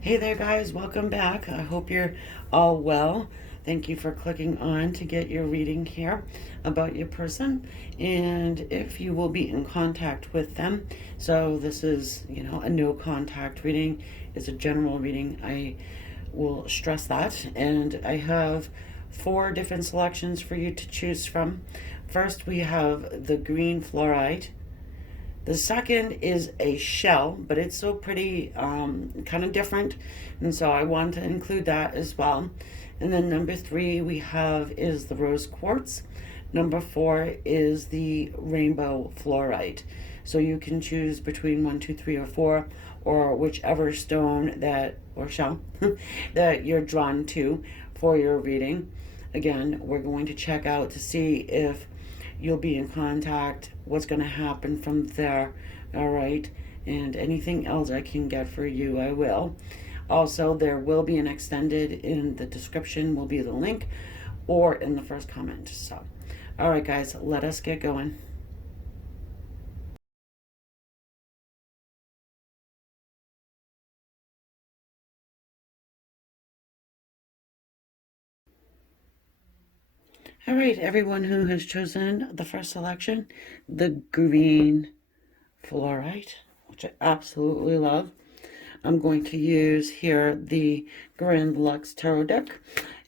Hey there, guys. Welcome back. I hope you're all well. Thank you for clicking on to get your reading here about your person and if you will be in contact with them. So, this is, a no contact reading. It's a general reading. I will stress that. And I have 4 different selections for you to choose from. First, we have the green fluorite. The second is a shell, but it's so pretty, kind of different, and so I want to include that as well. And then number 3 we have is the rose quartz. Number 4 is the rainbow fluorite. So you can choose between 1, 2, 3, or 4, or whichever stone that or shell that you're drawn to for your reading. Again, we're going to check out to see if you'll be in contact, what's going to happen from there. All right, and anything else I can get for you, I will. Also, there will be an extended in the description, will be the link, or in the first comment. So, all right, guys, let us get going. All right, everyone who has chosen the first selection, the green fluorite, which I absolutely love. I'm going to use here the Grand Lux Tarot deck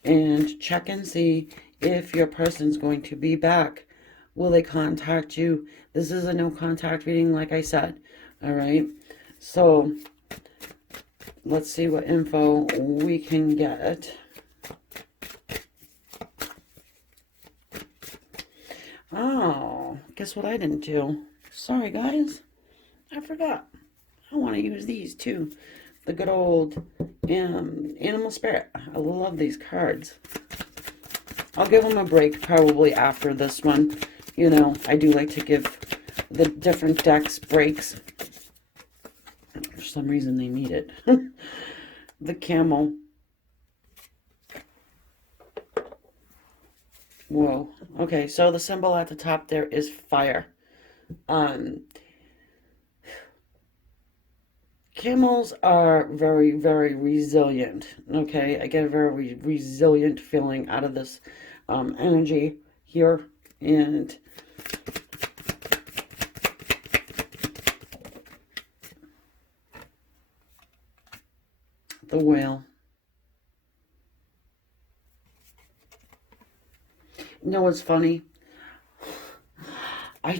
and check and see if your person's going to be back. Will they contact you? This is a no contact reading, like I said. All right. So let's see what info we can get. Oh, guess what I didn't do? Sorry, guys. I forgot. I want to use these too. The good old animal spirit. I love these cards. I'll give them a break probably after this one. I do like to give the different decks breaks. For some reason they need it. The camel. Whoa. Okay, so the symbol at the top there is fire. Camels are very, very resilient. Okay, I get a very resilient feeling out of this energy here. And the whale. You know what's funny? I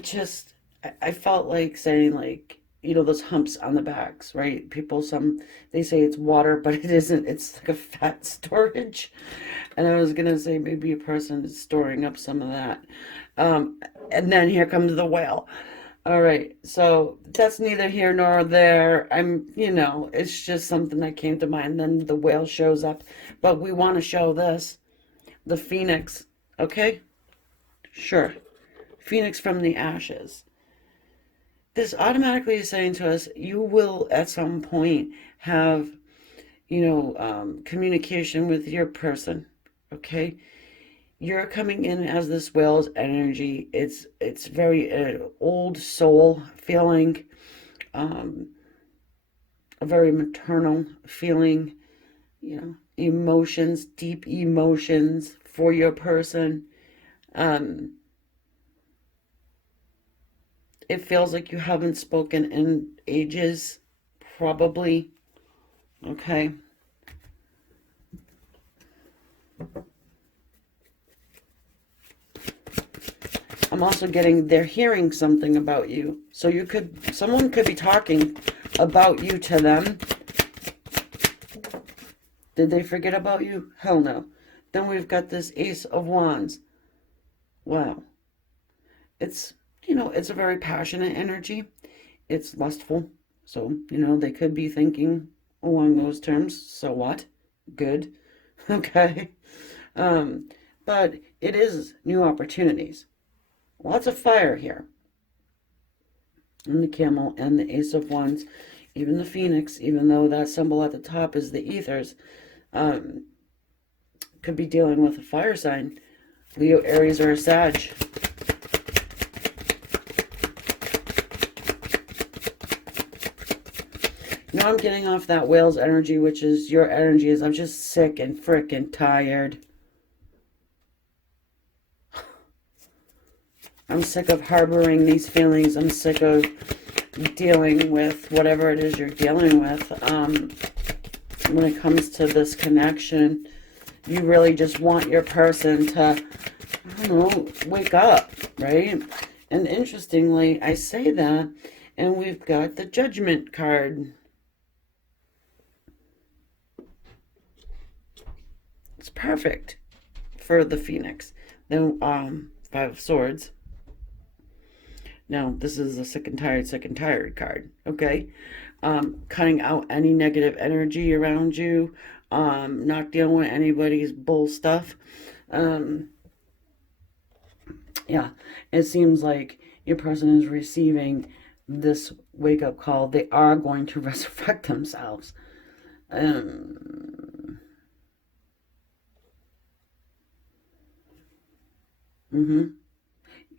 felt like saying, like, those humps on the backs, right? They say it's water, but it isn't. It's like a fat storage. And I was gonna say maybe a person is storing up some of that. And then here comes the whale. All right, so that's neither here nor there. It's just something that came to mind. Then the whale shows up, but we want to show this, the phoenix. Okay, sure, phoenix from the ashes. This automatically is saying to us, you will at some point have, communication with your person. Okay, you're coming in as this whale's energy. It's very old soul feeling, a very maternal feeling, emotions, deep emotions for your person. It feels like you haven't spoken in ages, probably. Okay. I'm also getting they're hearing something about you. So someone could be talking about you to them. Did they forget about you? Hell no. Then we've got this Ace of Wands. Wow. It's a very passionate energy. It's lustful. So, they could be thinking along those terms. So what? Good. Okay. But it is new opportunities. Lots of fire here. And the camel and the Ace of Wands, even the phoenix, even though that symbol at the top is the ethers, could be dealing with a fire sign. Leo, Aries, or a Sag. I'm getting off that whale's energy, which is your energy, is I'm just sick and frickin' tired. I'm sick of harboring these feelings. I'm sick of dealing with whatever it is you're dealing with. When it comes to this connection, you really just want your person to, I don't know, wake up, right? And interestingly, I say that, and we've got the Judgment card. It's perfect for the Phoenix. Then, Five of Swords. Now, this is a sick and tired card, okay? Cutting out any negative energy around you, not dealing with anybody's bull stuff. Yeah, it seems like your person is receiving this wake-up call. They are going to resurrect themselves.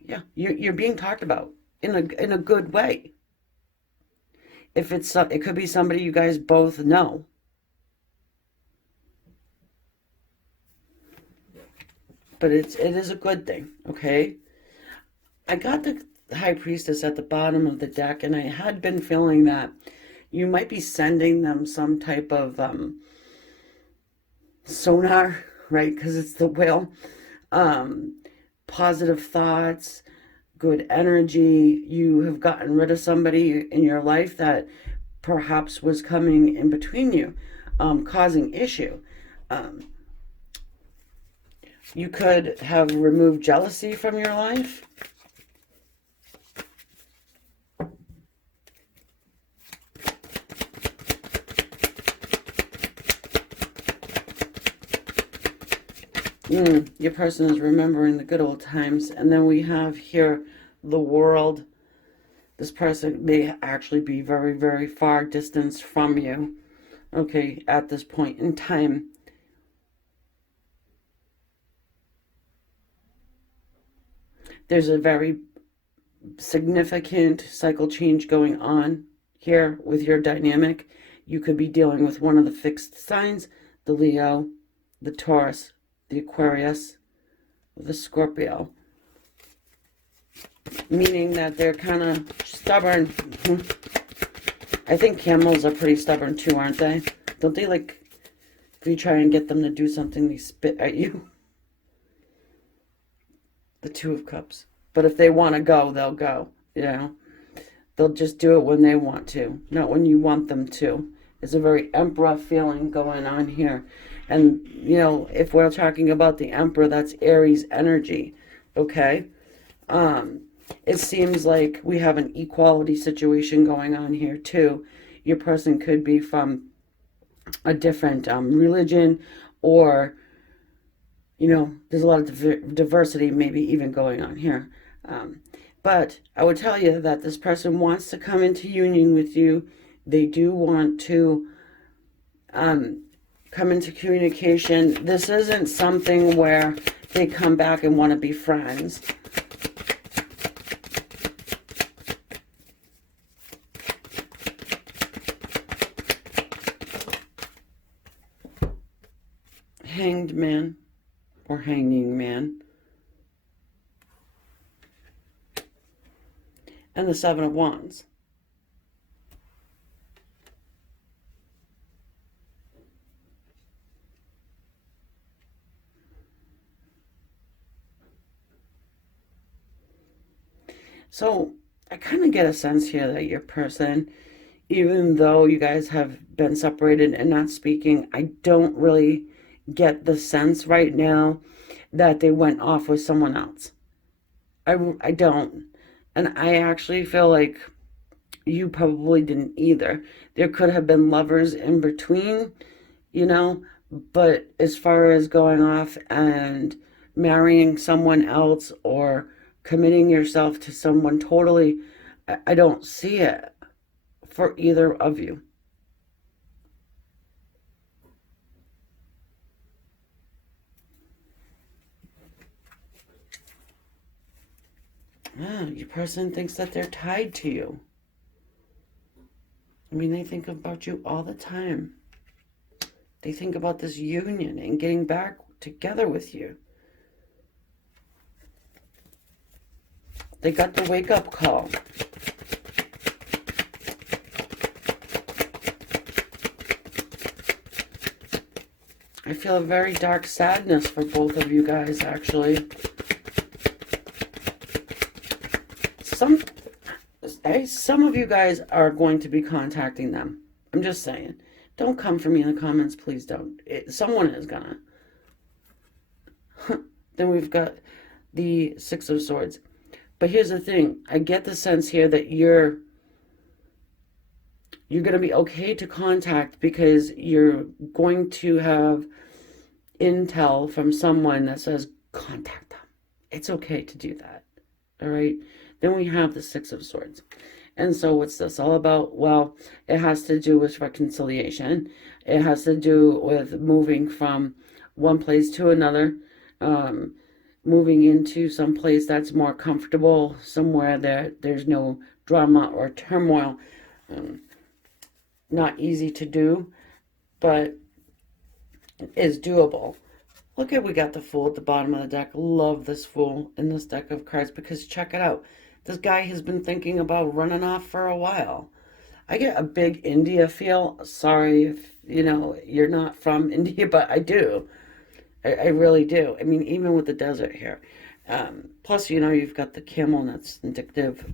Yeah, you're being talked about in a good way. If it's it could be somebody you guys both know. But it is a good thing, okay? I got the High Priestess at the bottom of the deck, and I had been feeling that you might be sending them some type of sonar, right? Because it's the whale. Positive thoughts, good energy. You have gotten rid of somebody in your life that perhaps was coming in between you, causing issue. You could have removed jealousy from your life. Your person is remembering the good old times. And then we have here the World. This person may actually be very, very far distance from you, okay, at this point in time. There's a very significant cycle change going on here with your dynamic. You could be dealing with one of the fixed signs, the Leo, the Taurus, the Aquarius, the Scorpio. Meaning that they're kind of stubborn. I think camels are pretty stubborn too, aren't they? Don't they, like, if you try and get them to do something, they spit at you? The Two of Cups. But if they want to go, they'll go, you know? They'll just do it when they want to, not when you want them to. It's a very Emperor feeling going on here. And, you know, if we're talking about the Emperor, that's Aries energy, okay? It seems like we have an equality situation going on here, too. Your person could be from a different religion, or, you know, there's a lot of diversity maybe even going on here. But I would tell you that this person wants to come into union with you. They do want to come into communication. This isn't something where they come back and want to be friends. Hanged Man or Hanging Man. And the Seven of Wands. So I kind of get a sense here that your person, even though you guys have been separated and not speaking, I don't really get the sense right now that they went off with someone else. I don't. And I actually feel like you probably didn't either. There could have been lovers in between, you know, but as far as going off and marrying someone else or committing yourself to someone totally, I don't see it for either of you. Your person thinks that they're tied to you. I mean, they think about you all the time. They think about this union and getting back together with you. They got the wake-up call. I feel a very dark sadness for both of you guys, actually. Some of you guys are going to be contacting them. I'm just saying. Don't come for me in the comments, please don't. Someone is gonna. Then we've got the Six of Swords. But here's the thing. I get the sense here that you're going to be okay to contact because you're going to have intel from someone that says, contact them. It's okay to do that. All right? Then we have the Six of Swords. And so what's this all about? Well, it has to do with reconciliation. It has to do with moving from one place to another, moving into some place that's more comfortable, somewhere there's no drama or turmoil. Not easy to do, but is doable. Look at, we got the Fool at the bottom of the deck. Love this Fool in this deck of cards because check it out. This guy has been thinking about running off for a while. I get a big India feel. Sorry if, you're not from India, but I do. I really do. I mean, even with the desert here. Plus, you've got the camel that's indicative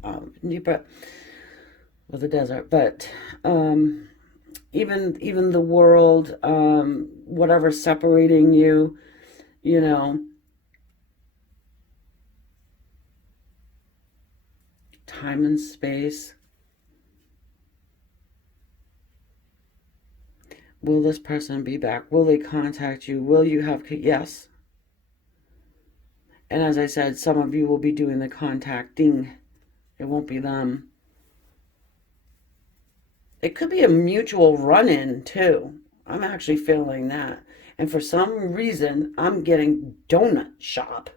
India, with the desert. But even the world, whatever's separating you, time and space. Will this person be back? Will they contact you? Will you have... Yes. And as I said, some of you will be doing the contacting. It won't be them. It could be a mutual run-in, too. I'm actually feeling that. And for some reason, I'm getting donut shop.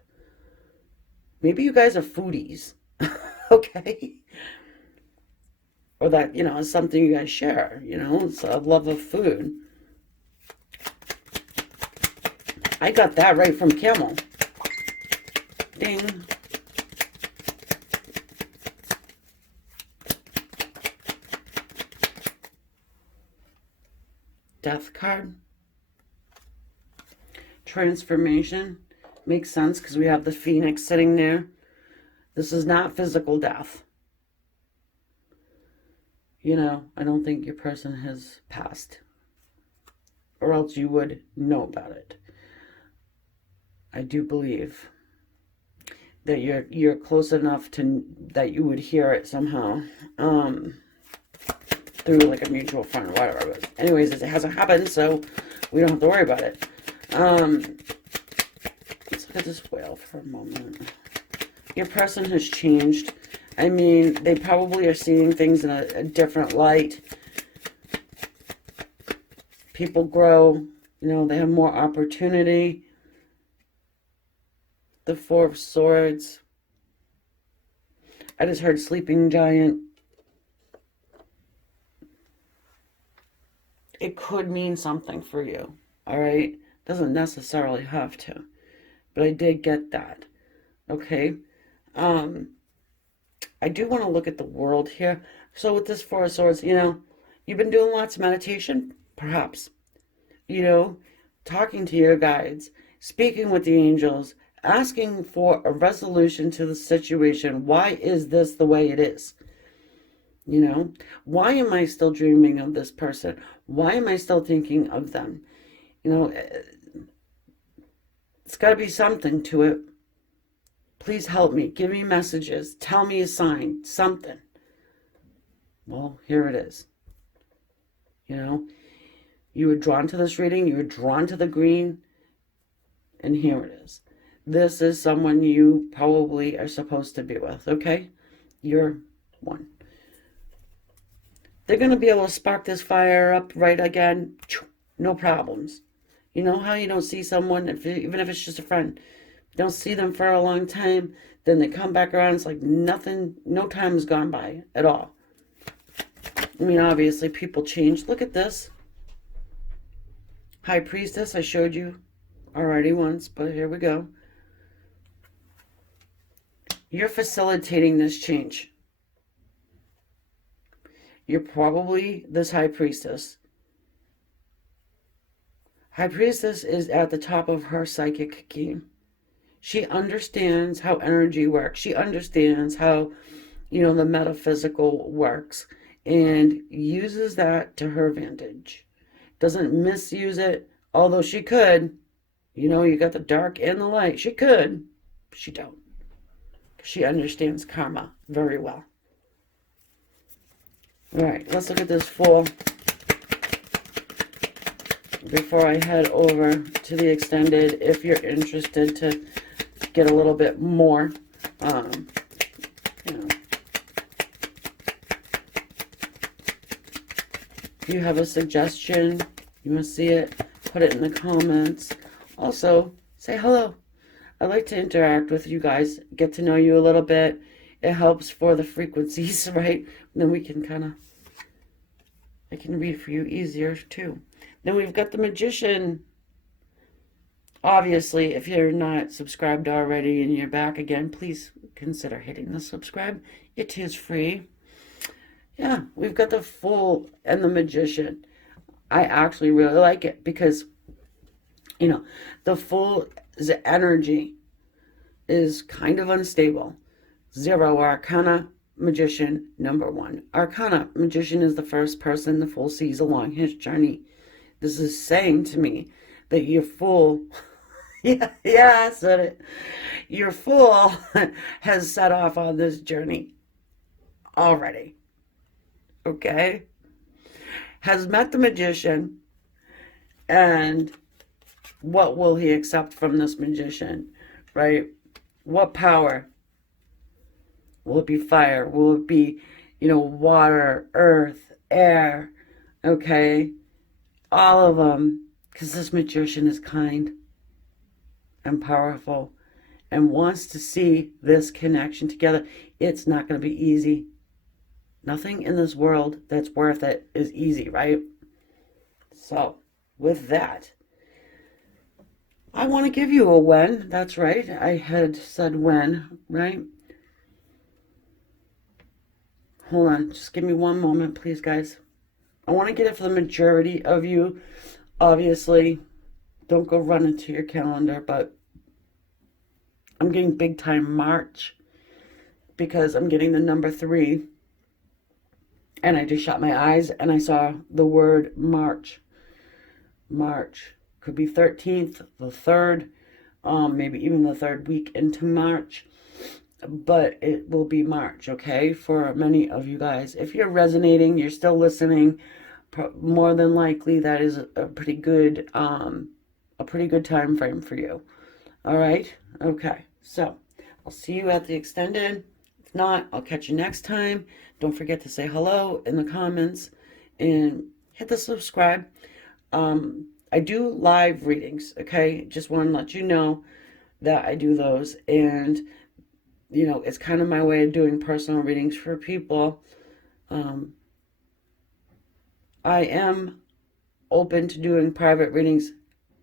Maybe you guys are foodies. Okay? Or that, is something you guys share, it's a love of food. I got that right from Camel. Ding. Death card. Transformation. Makes sense because we have the Phoenix sitting there. This is not physical death. I don't think your person has passed. Or else you would know about it. I do believe that you're close enough to that you would hear it somehow. Through like a mutual friend or whatever. But anyways, it hasn't happened, so we don't have to worry about it. Let's look at this whale for a moment. Your person has changed. I mean, they probably are seeing things in a different light. People grow, they have more opportunity. The Four of Swords. I just heard Sleeping Giant. It could mean something for you, all right? Doesn't necessarily have to, but I did get that, okay? I do want to look at the world here. So with this Four of Swords, you've been doing lots of meditation, perhaps. Talking to your guides, speaking with the angels, asking for a resolution to the situation. Why is this the way it is? Why am I still dreaming of this person? Why am I still thinking of them? It's got to be something to it. Please help me. Give me messages. Tell me a sign. Something. Well, here it is. You were drawn to this reading. You were drawn to the green. And here it is. This is someone you probably are supposed to be with, okay? You're one. They're going to be able to spark this fire up right again. No problems. You know how you don't see someone, even if it's just a friend, you don't see them for a long time, then they come back around, it's like nothing, no time has gone by at all. I mean, obviously, people change. Look at this. High Priestess, I showed you already once, but here we go. You're facilitating this change. You're probably this High Priestess. High Priestess is at the top of her psychic game. She understands how energy works. She understands how, the metaphysical works and uses that to her advantage. Doesn't misuse it, although she could. You got the dark and the light. She could, but she don't. She understands karma very well. All right, let's look at this Fool before I head over to the extended. If you're interested to get a little bit more, if you have a suggestion, you want to see it, put it in the comments. Also, say hello. I like to interact with you guys, get to know you a little bit. It helps for the frequencies, right? Then we can I can read for you easier too. Then we've got the Magician. Obviously, if you're not subscribed already and you're back again, please consider hitting the subscribe. It is free. Yeah, we've got the Fool and the Magician. I actually really like it because, the Fool's energy is kind of unstable. 0 Arcana, Magician, number 1. Arcana, Magician is the first person the Fool sees along his journey. This is saying to me that your Fool, yeah, I said it. Your Fool has set off on this journey already. Okay? Has met the Magician, and what will he accept from this Magician, right? What power? Will it be fire? Will it be, water, earth, air? Okay? All of them. Because this Magician is kind and powerful and wants to see this connection together. It's not going to be easy. Nothing in this world that's worth it is easy, right? So, with that, I want to give you a when. That's right. I had said when, right? Hold on. Just give me one moment, please, guys. I want to get it for the majority of you. Obviously, don't go running to your calendar, but I'm getting big time March because I'm getting the number 3. And I just shut my eyes and I saw the word March. March. Could be 13th, the 3rd, maybe even the 3rd week into March. But it will be March, okay, for many of you guys. If you're resonating, you're still listening, more than likely that is a pretty good time frame for you. All right? Okay. So, I'll see you at the extended. If not, I'll catch you next time. Don't forget to say hello in the comments and hit the subscribe. I do live readings, okay? Just want to let you know that I do those. And, it's kind of my way of doing personal readings for people. I am open to doing private readings.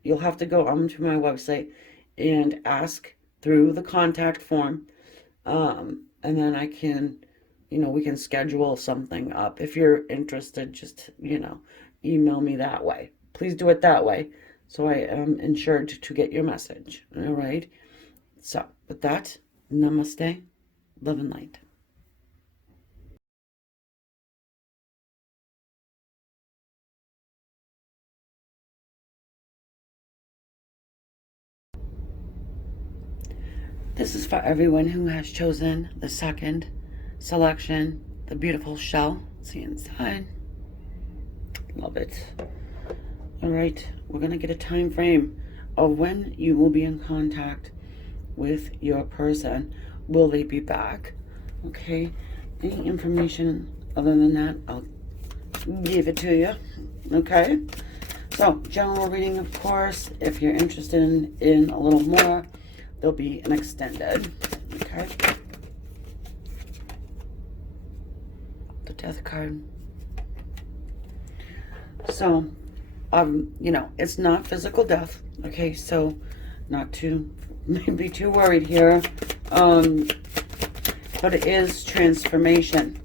You'll have to go onto my website and ask through the contact form. And then I can, we can schedule something up. If you're interested, just, email me that way. Please do it that way so I am ensured to get your message. All right? So, with that, namaste, love and light. This is for everyone who has chosen the second selection, the beautiful shell. See inside. Love it. All right, we're going to get a time frame of when you will be in contact with your person. Will they be back? Okay, any information other than that, I'll give it to you. Okay, so general reading, of course. If you're interested in a little more, there'll be an extended. Okay, the Death card. So, you know, it's not physical death. Okay, so not to be too worried here. But it is transformation.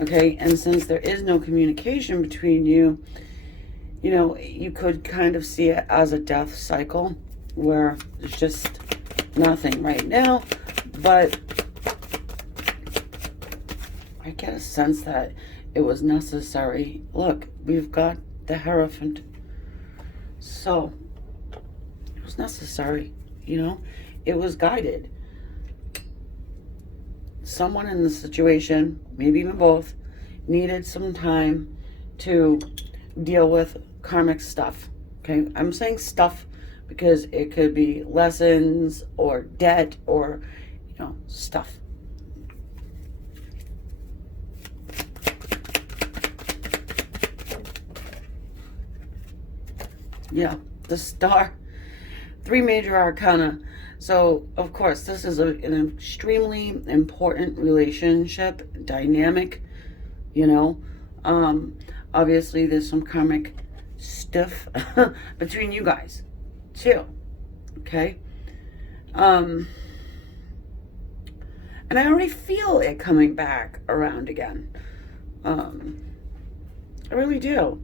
Okay, and since there is no communication between you, you know, you could kind of see it as a death cycle where there's just nothing right now, but I get a sense that it was necessary. Look, we've got the Hierophant. So, it was necessary, you know? It was guided. Someone in the situation, maybe even both, needed some time to deal with karmic stuff. Okay, I'm saying stuff because it could be lessons or debt or, you know, stuff. Yeah, the star, 3 major arcana. So, of course, this is an extremely important relationship, dynamic, you know. Obviously, there's some karmic stuff between you guys, too, okay? And I already feel it coming back around again. I really do.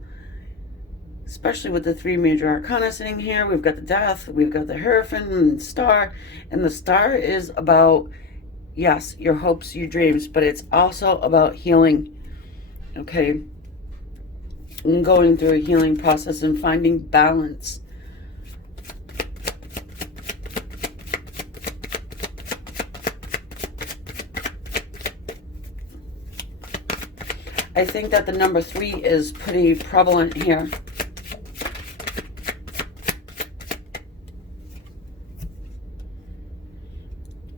Especially with the 3 major arcana sitting here. We've got the death, we've got the Hierophant and the star. And the star is about, yes, your hopes, your dreams, but it's also about healing. Okay? And going through a healing process and finding balance. I think that the number 3 is pretty prevalent here.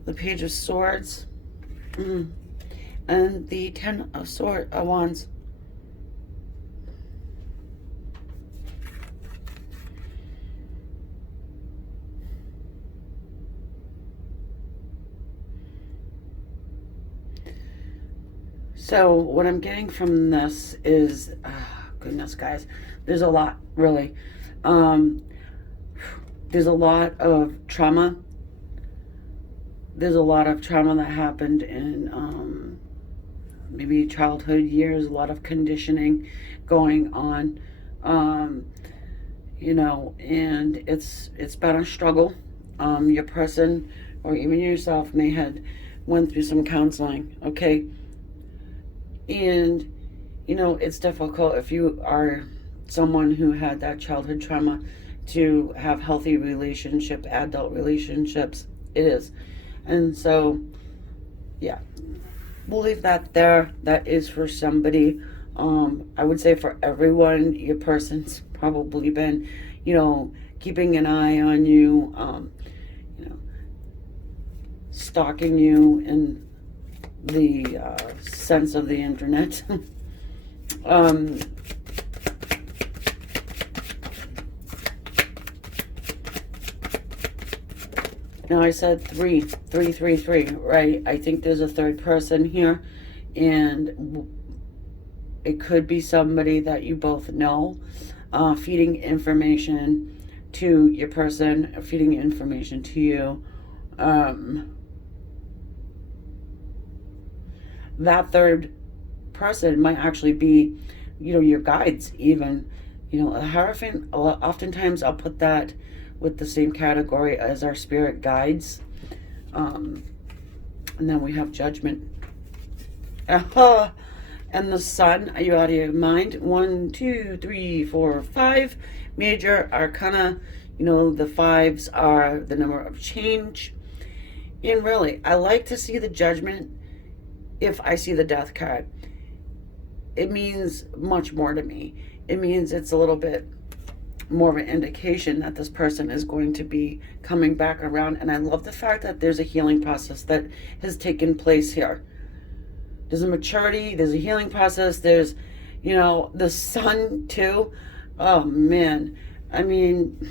The Page of Swords, and the 10 of Wands. So what I'm getting from this is, goodness, guys, there's a lot, really. There's a lot of trauma. There's a lot of trauma that happened in maybe childhood years, a lot of conditioning going on, you know, and it's been a struggle. Your person or even yourself may have went through some counseling, okay? And, you know, it's difficult if you are someone who had that childhood trauma to have healthy adult relationships. It is. And so, yeah, we'll leave that there. That is for somebody. I would say for everyone, your person's probably been, you know, keeping an eye on you, you know, stalking you in the sense of the internet. Now I said 3, 3, 3, 3, right? I think there's a third person here, and it could be somebody that you both know, feeding information to your person, feeding information to you. That third person might actually be, you know, your guides even. You know, a Hierophant, oftentimes I'll put that with the same category as our spirit guides. And then we have Judgment. And the Sun, are you out of your mind? 1, 2, 3, 4, 5 major arcana. You know, the 5s are the number of change. And really, I like to see the Judgment if I see the Death card. It means much more to me. It means it's a little bit more of an indication that this person is going to be coming back around. And I love the fact that there's a healing process that has taken place here. There's a maturity, there's a healing process, there's, you know, the Sun too. Oh man, I mean,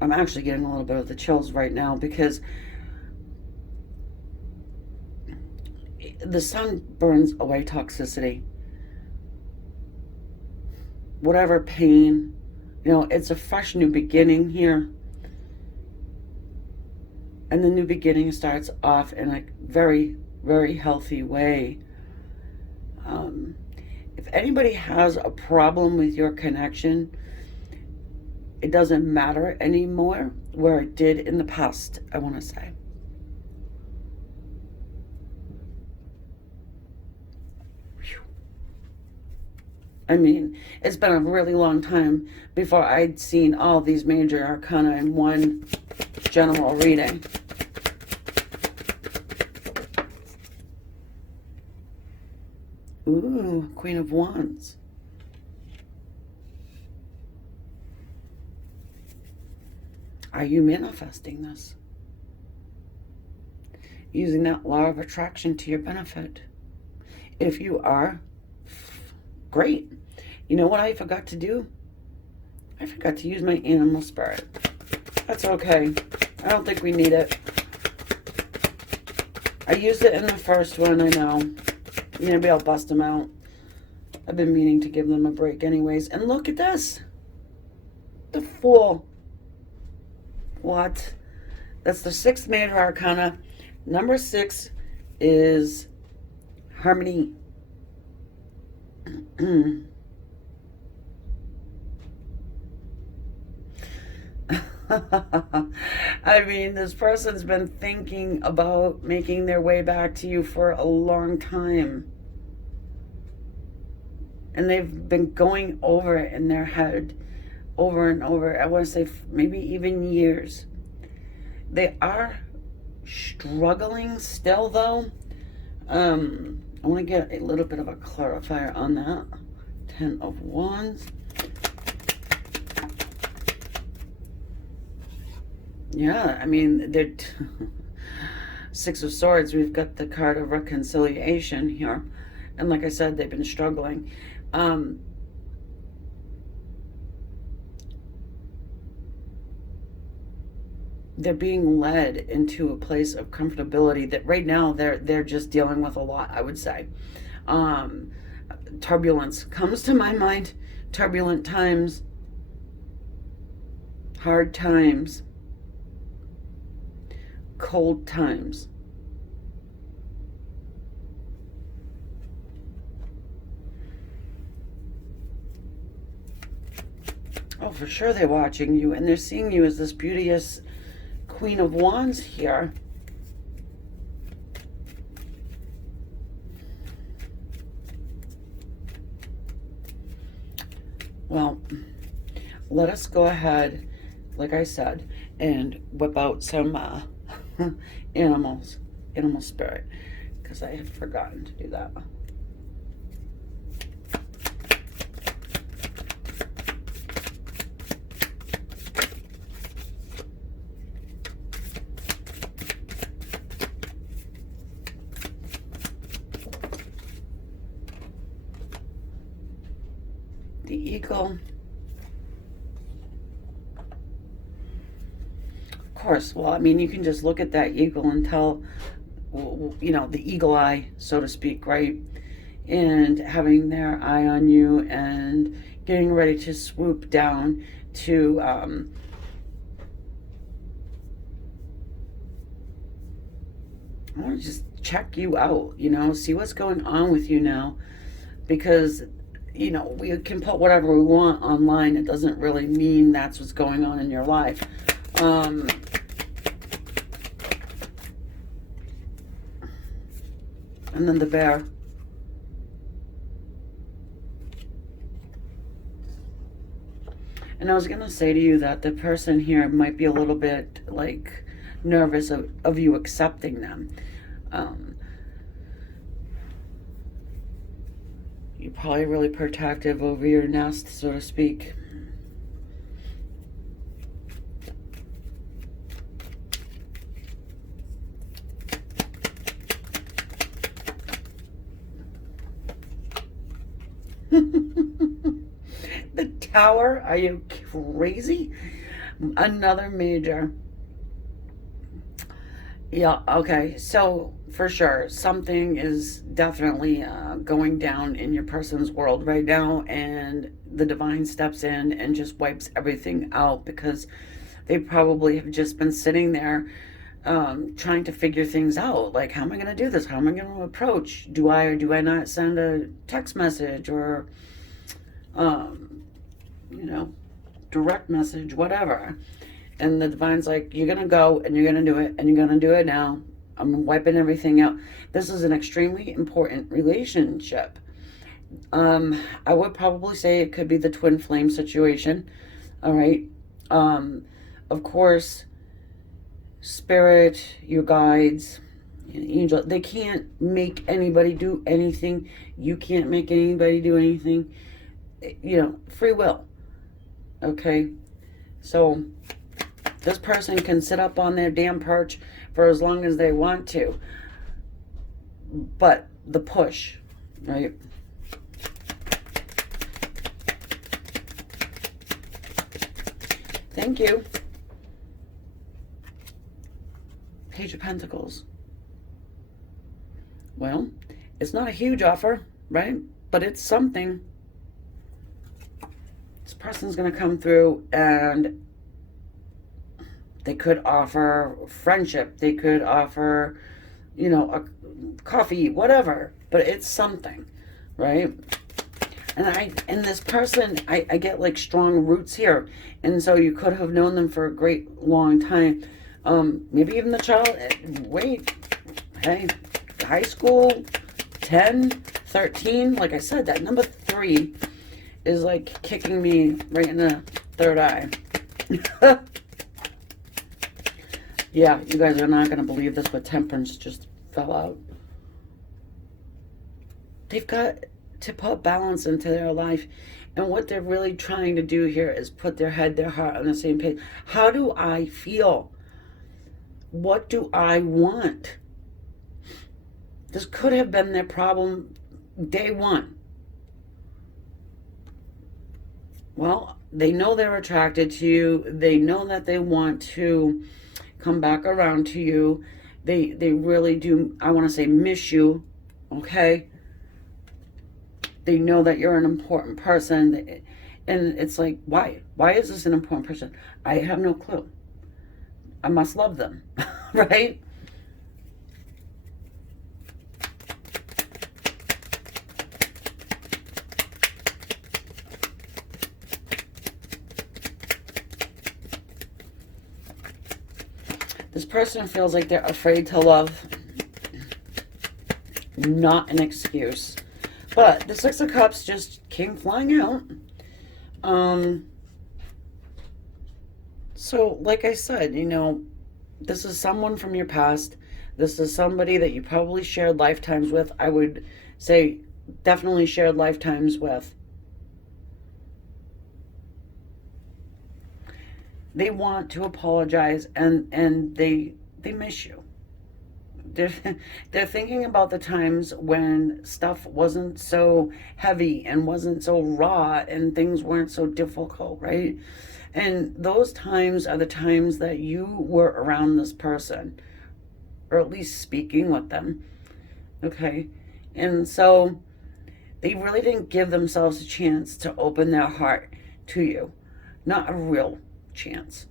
I'm actually getting a little bit of the chills right now because the Sun burns away toxicity. whatever pain. You know, it's a fresh new beginning here. And the new beginning starts off in a very, very healthy way. If anybody has a problem with your connection, it doesn't matter anymore where it did in the past, I want to say. I mean, it's been a really long time before I'd seen all these major arcana in one general reading. Ooh, Queen of Wands. Are you manifesting this? Using that law of attraction to your benefit? If you are, great. You know what I forgot to do? I forgot to use my animal spirit. That's okay. I don't think we need it. I used it in the first one, I know. Maybe I'll bust them out. I've been meaning to give them a break anyways. And look at this. The Fool. What? That's the 6th major arcana. Number 6 is harmony. I mean, this person's been thinking about making their way back to you for a long time. And they've been going over it in their head over and over. I want to say maybe even years. They are struggling still, though. I want to get a little bit of a clarifier on that. 10 of Wands. Yeah, I mean, they're 6 of Swords. We've got the card of reconciliation here. And like I said, they've been struggling. They're being led into a place of comfortability that right now they're just dealing with a lot, I would say. Turbulence comes to my mind. Turbulent times. Hard times. Cold times. Oh, for sure they're watching you, and they're seeing you as this beauteous Queen of Wands here. Well, let us go ahead, like I said, and whip out some animal spirit, because I had forgotten to do that. The eagle. Of course, well, I mean, you can just look at that eagle and tell, you know, the eagle eye, so to speak, right? And having their eye on you and getting ready to swoop down to I want to just check you out, you know, see what's going on with you now, because you know, we can put whatever we want online. It doesn't really mean that's what's going on in your life. And then the bear. And I was going to say to you that the person here might be a little bit, like, nervous of you accepting them. You're probably really protective over your nest, so to speak. The Tower? Are you crazy? Another major. Yeah, okay. So for sure, something is definitely going down in your person's world right now, and the divine steps in and just wipes everything out because they probably have just been sitting there trying to figure things out. Like, how am I going to do this? How am I going to approach? Do I or do I not send a text message or, um, you know, direct message, whatever? And the divine's like, you're going to go and you're going to do it and you're going to do it now. I'm wiping everything out. This is an extremely important relationship. I would probably say it could be the twin flame situation. All right. Um, of course, spirit, your guides, angel, they can't make anybody do anything. You can't make anybody do anything. Free will. Okay. So this person can sit up on their damn perch for as long as they want to. But the push, right? Thank you. Page of Pentacles. Well, it's not a huge offer, right? But it's something. This person's going to come through and they could offer friendship. They could offer, a coffee, whatever. But it's something, right? And this person, I get like strong roots here. And so you could have known them for a great long time. Maybe even the child, wait, hey, high school, 10, 13. Like I said, that number 3 is like kicking me right in the third eye. Yeah, you guys are not going to believe this, but Temperance just fell out. They've got to put balance into their life. And what they're really trying to do here is put their head, their heart on the same page. How do I feel? What do I want? This could have been their problem day one. Well, they know they're attracted to you. They know that they want to come back around to you. They really do, I want to say, miss you. Okay? They know that you're an important person. And it's like, why? Why is this an important person? I have no clue. I must love them. Right? This person feels like they're afraid to love. Not an excuse. But the Six of Cups just came flying out. So, like I said, this is someone from your past. This is somebody that you probably shared lifetimes with. I would say definitely shared lifetimes with. They want to apologize and they miss you. They're, they're thinking about the times when stuff wasn't so heavy and wasn't so raw and things weren't so difficult, right? And those times are the times that you were around this person, or at least speaking with them, okay? And so they really didn't give themselves a chance to open their heart to you. Not a real chance.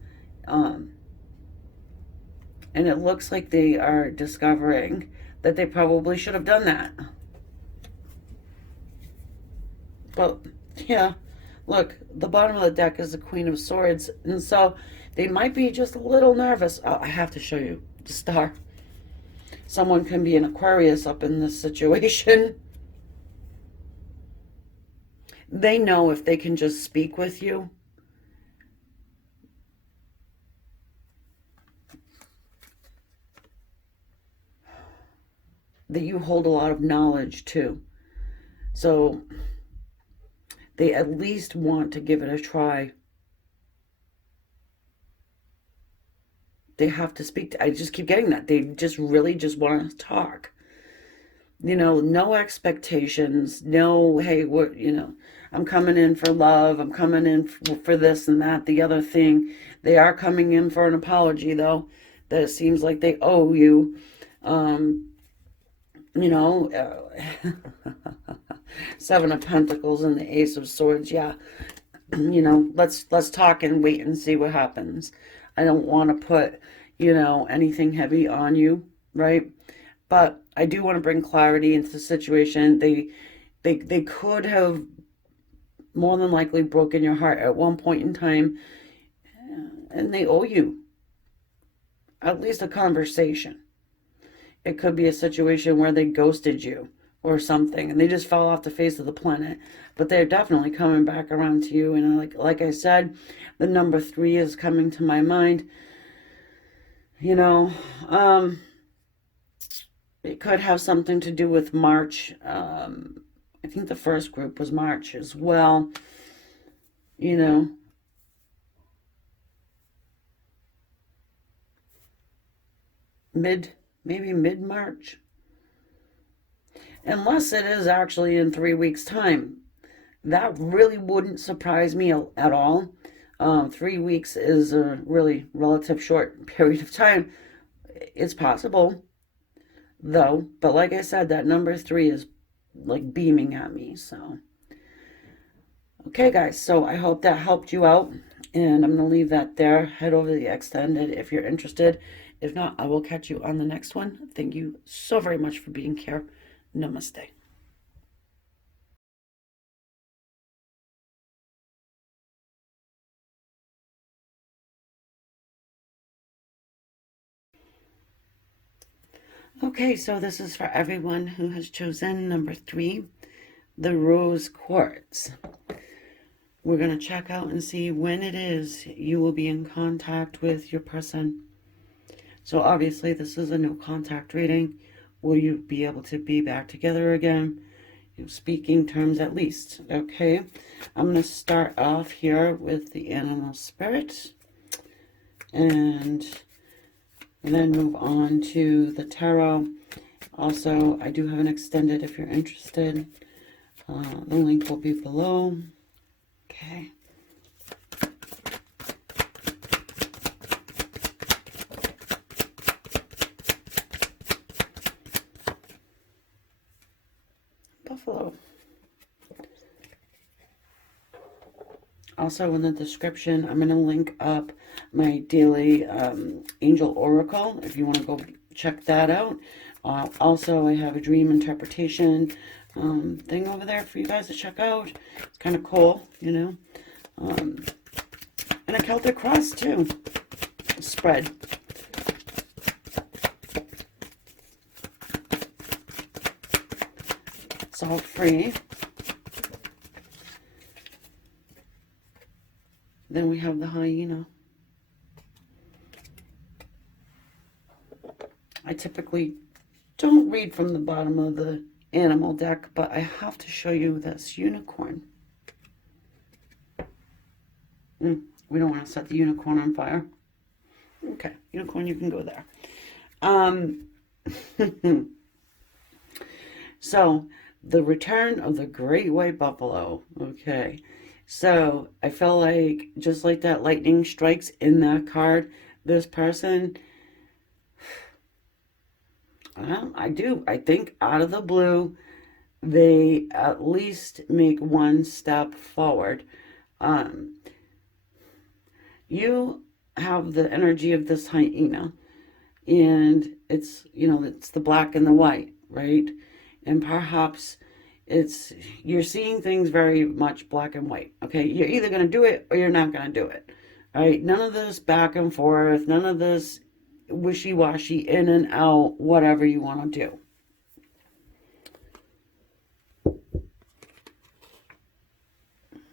And it looks like they are discovering that they probably should have done that. But, yeah, look, the bottom of the deck is the Queen of Swords. And so they might be just a little nervous. Oh, I have to show you the star. Someone can be an Aquarius up in this situation. They know if they can just speak with you, that you hold a lot of knowledge too. So they at least want to give it a try. They have to speak to, I just keep getting that. They just really just want to talk. No expectations. No, hey, I'm coming in for love. I'm coming in for this and that, the other thing. They are coming in for an apology, though. that it seems like they owe you. You know, Seven of Pentacles and the Ace of Swords. Yeah, you know, let's talk and wait and see what happens. I don't want to put, you know, anything heavy on you, right? But I do want to bring clarity into the situation. They could have more than likely broken your heart at one point in time, and they owe you at least a conversation. It could be a situation where they ghosted you or something and they just fell off the face of the planet, but they're definitely coming back around to you. And like I said, the number 3 is coming to my mind. You know, it could have something to do with March. I think the first group was March as well. You know, maybe mid-March. Unless it is actually in 3 weeks' time. That really wouldn't surprise me at all. 3 weeks is a really relative short period of time. It's possible, though. But like I said, that number 3 is like beaming at me. So, okay, guys. So I hope that helped you out. And I'm going to leave that there. Head over to the extended if you're interested. If not, I will catch you on the next one. Thank you so very much for being here. Namaste. Okay, so this is for everyone who has chosen number 3, the rose quartz. We're going to check out and see when it is you will be in contact with your person. So obviously this is a no contact reading. Will you be able to be back together again? Speaking terms at least. Okay, I'm going to start off here with the animal spirit and then move on to the tarot. Also, I do have an extended if you're interested. The link will be below. Okay. Buffalo. Also in the description, I'm going to link up my daily angel oracle if you want to go check that out. Also, I have a dream interpretation thing over there for you guys to check out. It's kind of cool, you know. And a Celtic cross too. Spread. Salt free. Then we have the hyena. I typically don't read from the bottom of the animal deck, but I have to show you this unicorn. We don't want to set the unicorn on fire. Okay, unicorn, you can go there. So, the return of the great white buffalo. Okay, so I feel like just like that lightning strikes in that card, this person, well, I think out of the blue, they at least make one step forward. You have the energy of this hyena, and it's, you know, it's the black and the white, right? And perhaps you're seeing things very much black and white, okay? You're either going to do it or you're not going to do it, all right? None of this back and forth, none of this wishy-washy, in and out, whatever you want to do.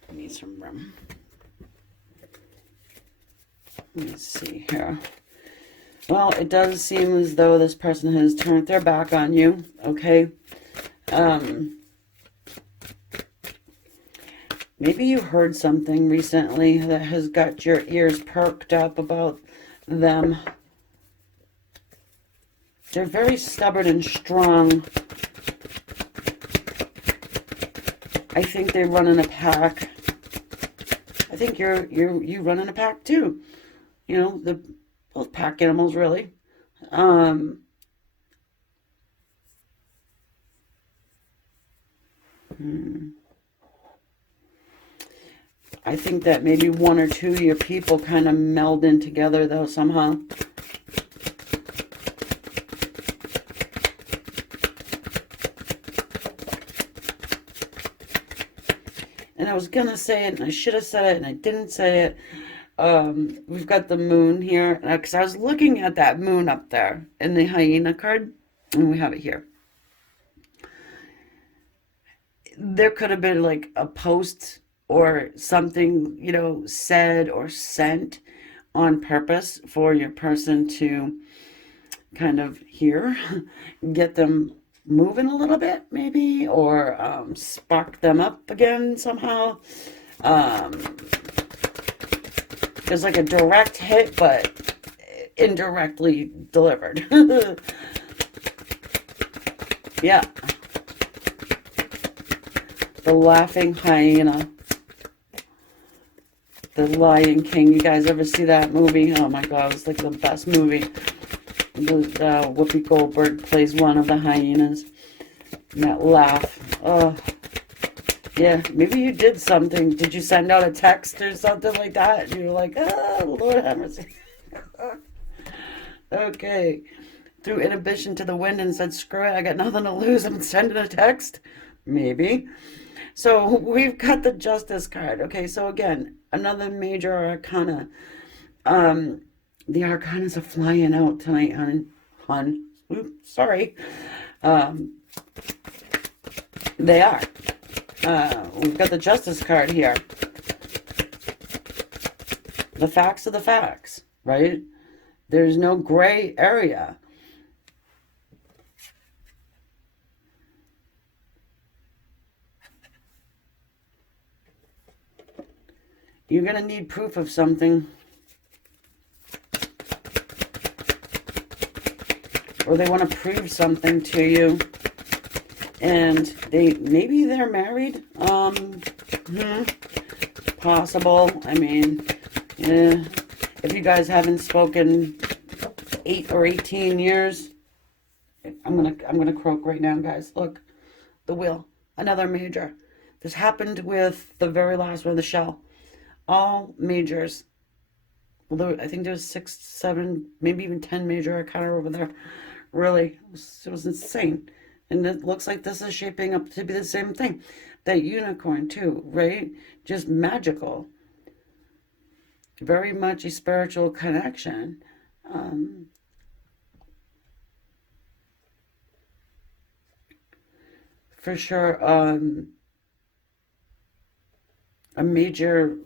I need some room. Let's see here. Well, it does seem as though this person has turned their back on you, okay? Maybe you heard something recently that has got your ears perked up about them. They're very stubborn and strong. I think they run in a pack. I think you run in a pack too. You know, both pack animals, really. Um, I think that maybe one or two of your people kind of meld in together, though, somehow. And I was going to say it, and I should have said it, and I didn't say it. We've got the moon here, because I was looking at that moon up there in the hyena card, and we have it here. There could have been like a post or something, you know, said or sent on purpose for your person to kind of hear, get them moving a little bit, maybe, or spark them up again somehow. There's like a direct hit, but indirectly delivered. Yeah. The laughing hyena. The Lion King. You guys ever see that movie? Oh my God, it's like the best movie. Whoopi Goldberg plays one of the hyenas. And that laugh. Oh, yeah, maybe you did something. Did you send out a text or something like that? And you're like, oh, Lord have mercy. Okay. Threw inhibition to the wind and said, screw it, I got nothing to lose. I'm sending a text. Maybe. So we've got the Justice card. Okay, so again, another major arcana. The arcanas are flying out tonight, hon. Oops, sorry. They are. We've got the Justice card here. The facts are the facts, right? There's no gray area. You're going to need proof of something. Or they want to prove something to you. And maybe they're married. Possible. I mean, if you guys haven't spoken 8 or 18 years, I'm gonna croak right now, guys. Look, the wheel, another major. This happened with the very last one, the shell. All majors. Although I think there's 6, 7, maybe even 10 major arcana over there. Really, it was insane. And it looks like this is shaping up to be the same thing. That unicorn too, right? Just magical. Very much a spiritual connection. For sure, a major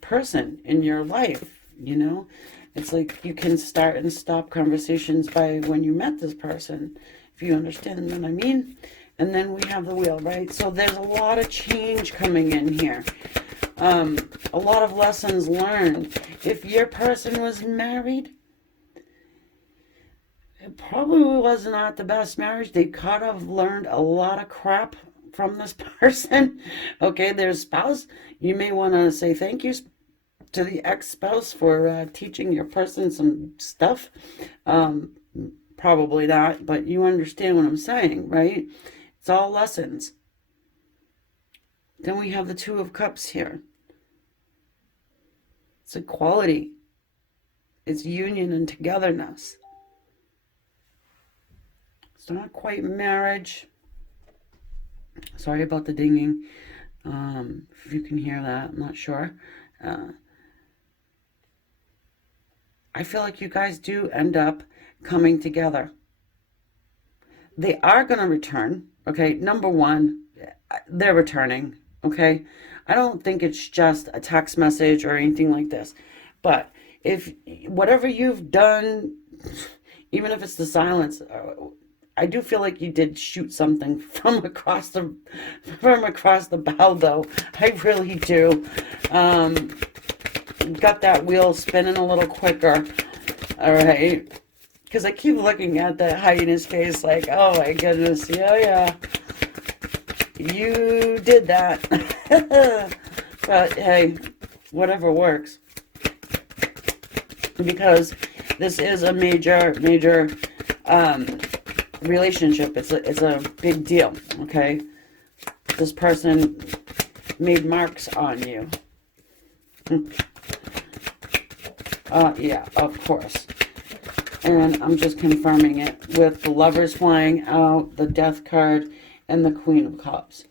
person in your life, you know? It's like you can start and stop conversations by when you met this person, if you understand what I mean. And then we have the wheel, right? So there's a lot of change coming in here. A lot of lessons learned. If your person was married, it probably was not the best marriage. They could have learned a lot of crap from this person. Okay, their spouse, you may want to say thank you to the ex-spouse for teaching your person some stuff. Probably not, but you understand what I'm saying, right? It's all lessons. Then we have the Two of Cups here. It's equality. It's union and togetherness. It's not quite marriage. Sorry about the dinging. If you can hear that, I'm not sure. I feel like you guys do end up coming together. They are going to return, okay? Number one, they're returning, okay? I don't think it's just a text message or anything like this. But if whatever you've done, even if it's the silence, I do feel like you did shoot something from across the bow, though. I really do. Got that wheel spinning a little quicker. All right. Because I keep looking at that hyena's face like, oh my goodness, yeah. You did that. But hey, whatever works. because this is a major relationship. It's a big deal, okay? This person made marks on you. Yeah, of course. And I'm just confirming it with the Lovers flying out, the Death card, and the Queen of Cups.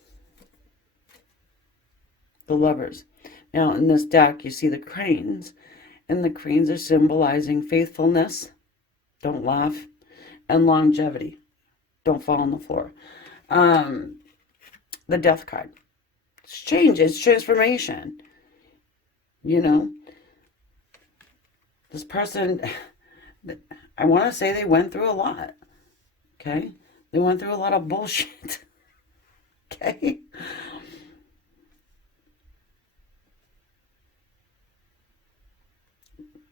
The Lovers. Now, in this deck, you see the cranes, and the cranes are symbolizing faithfulness, don't laugh, and longevity, don't fall on the floor. The Death card. It's change, it's transformation. You know, this person, I want to say they went through a lot, okay? They went through a lot of bullshit, okay?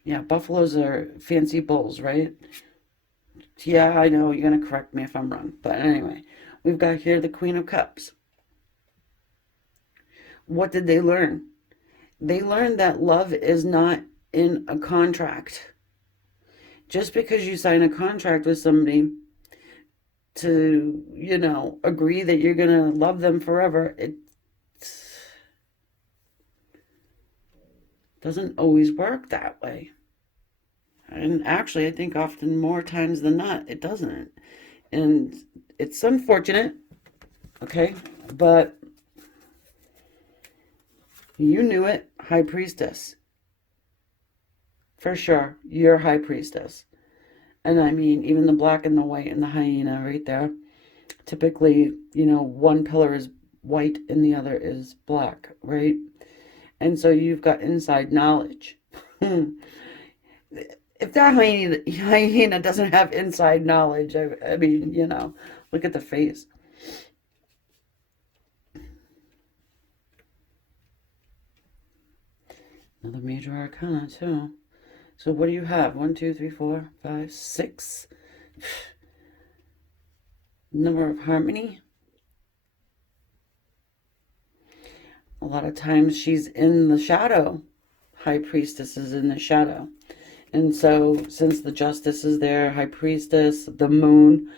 Yeah, buffaloes are fancy bulls, right? Yeah, I know, you're going to correct me if I'm wrong. But anyway, we've got here the Queen of Cups. What did they learn? They learned that love is not in a contract. Just because you sign a contract with somebody to, you know, agree that you're going to love them forever, it doesn't always work that way. And actually, I think often more times than not, it doesn't. And it's unfortunate, okay? But you knew it, High Priestess. For sure, you're High Priestess. And I mean, even the black and the white and the hyena right there. Typically, you know, one pillar is white and the other is black, right? And so you've got inside knowledge. If that hyena doesn't have inside knowledge, I mean, you know, look at the face. Another major arcana, too. So what do you have? 1, 2, 3, 4, 5, 6. Number of harmony. A lot of times she's in the shadow. High Priestess is in the shadow. And so since the Justice is there, High Priestess, the Moon,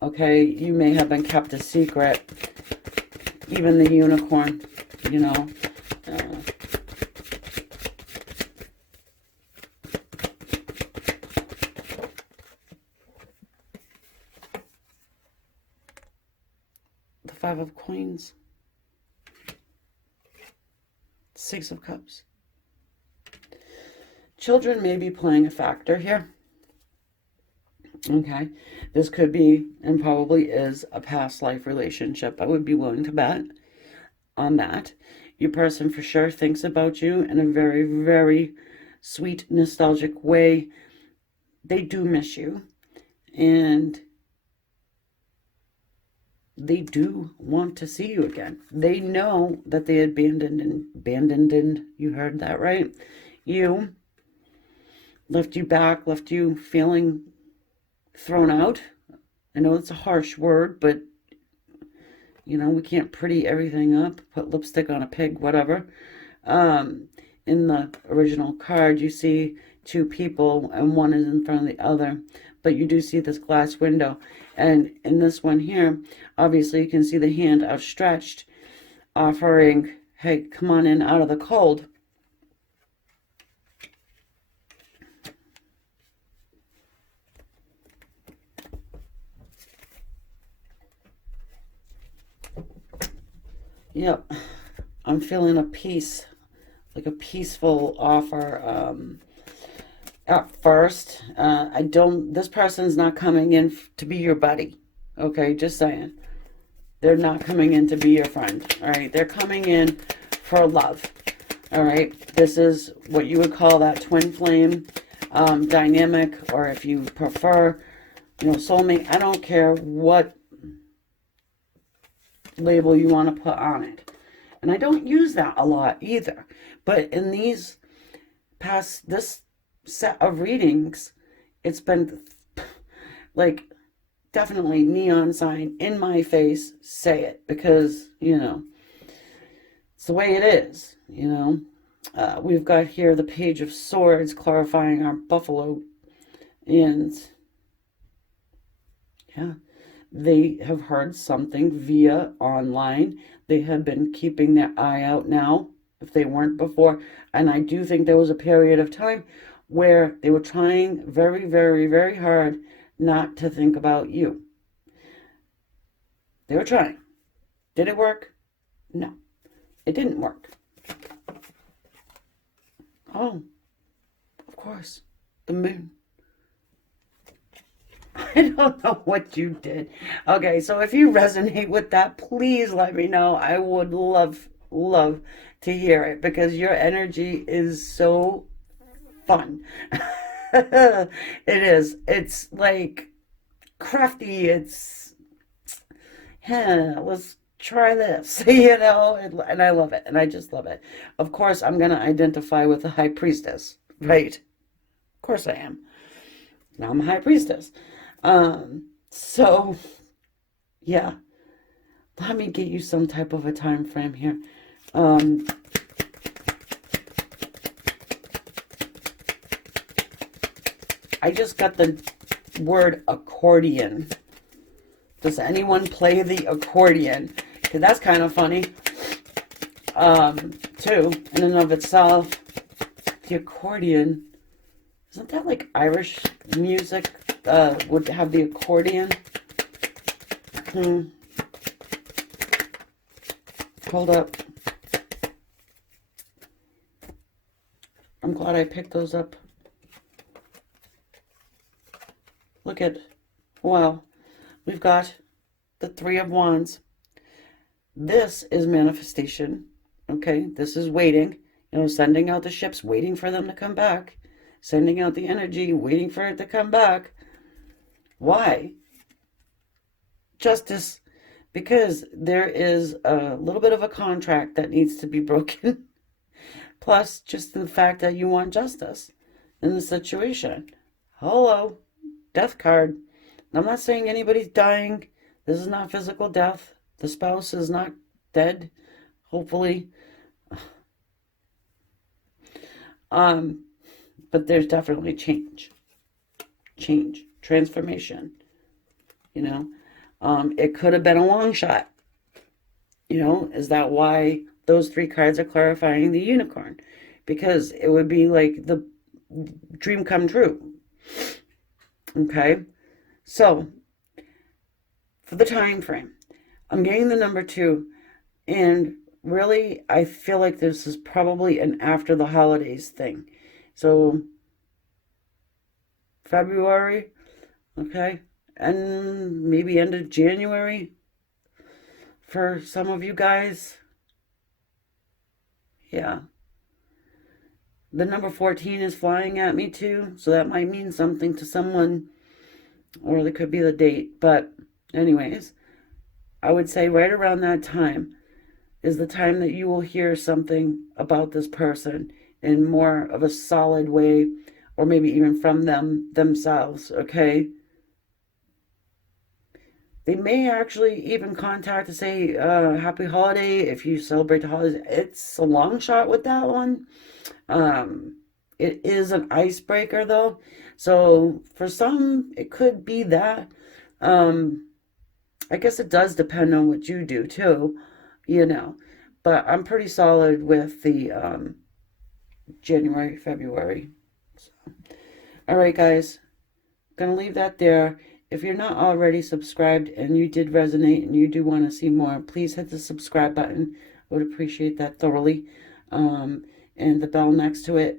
okay, you may have been kept a secret. Even the Unicorn, you know. The Five of Coins. Six of Cups. Children may be playing a factor here. Okay. This could be, and probably is, a past life relationship. I would be willing to bet on that. Your person for sure thinks about you in a very, very sweet, nostalgic way. They do miss you. And they do want to see you again. They know that they abandoned, you heard that right? You left you back, left you feeling thrown out. I know it's a harsh word, but, you know, we can't pretty everything up, put lipstick on a pig, whatever. In the original card, you see two people, and one is in front of the other, but you do see this glass window. And in this one here, obviously you can see the hand outstretched, offering, hey, come on in out of the cold. Yep, I'm feeling a peace, like a peaceful offer. At first, this person's not coming in to be your buddy. Okay, just saying. They're not coming in to be your friend. All right, they're coming in for love. All right, this is what you would call that twin flame dynamic, or if you prefer, you know, soulmate. I don't care what label you want to put on it. And I don't use that a lot either. But in this set of readings, it's been like definitely neon sign in my face, say it, because, you know, it's the way it is, you know. We've got here the Page of Swords clarifying our buffalo. And yeah, they have heard something via online. They have been keeping their eye out now, if they weren't before. And I do think there was a period of time where they were trying very, very, very hard not to think about you. They were trying. Did it work? No, it didn't work. Oh, of course, the moon. I don't know what you did. Okay, so if you resonate with that, please let me know. I would love, love to hear it because your energy is so fun. It is. It's like crafty. It's, yeah, let's try this, and I love it. And I just love it. Of course, I'm going to identify with the high priestess, right? Of course I am. Now I'm a high priestess. So yeah, let me get you some type of a time frame here. I just got the word accordion. Does anyone play the accordion? Because that's kind of funny, too, in and of itself. The accordion, isn't that like Irish music? Would have the accordion. Hold up. I'm glad I picked those up. Look at, wow. We've got the Three of Wands. This is manifestation. Okay, this is waiting. Sending out the ships, waiting for them to come back. Sending out the energy, waiting for it to come back. Why? Justice. Because there is a little bit of a contract that needs to be broken. Plus, just the fact that you want justice in the situation. Hello. Death card. I'm not saying anybody's dying. This is not physical death. The spouse is not dead. Hopefully. But there's definitely change. Change. Transformation. It could have been a long shot. Is that why those three cards are clarifying the unicorn? Because it would be like the dream come true. Okay? So, for the time frame, I'm getting the number 2, and really, I feel like this is probably an after the holidays thing. So, February, okay, and maybe end of January for some of you guys. Yeah. The number 14 is flying at me too, so that might mean something to someone, or it could be the date. But anyways, I would say right around that time is the time that you will hear something about this person in more of a solid way, or maybe even from themselves, okay? They may actually even contact to say happy holiday if you celebrate the holidays. It's a long shot with that one. It is an icebreaker though. So for some, it could be that. I guess it does depend on what you do too, But I'm pretty solid with the January, February. So. All right, guys. Gonna leave that there. If you're not already subscribed and you did resonate and you do want to see more, please hit the subscribe button. I would appreciate that thoroughly. And the bell next to it.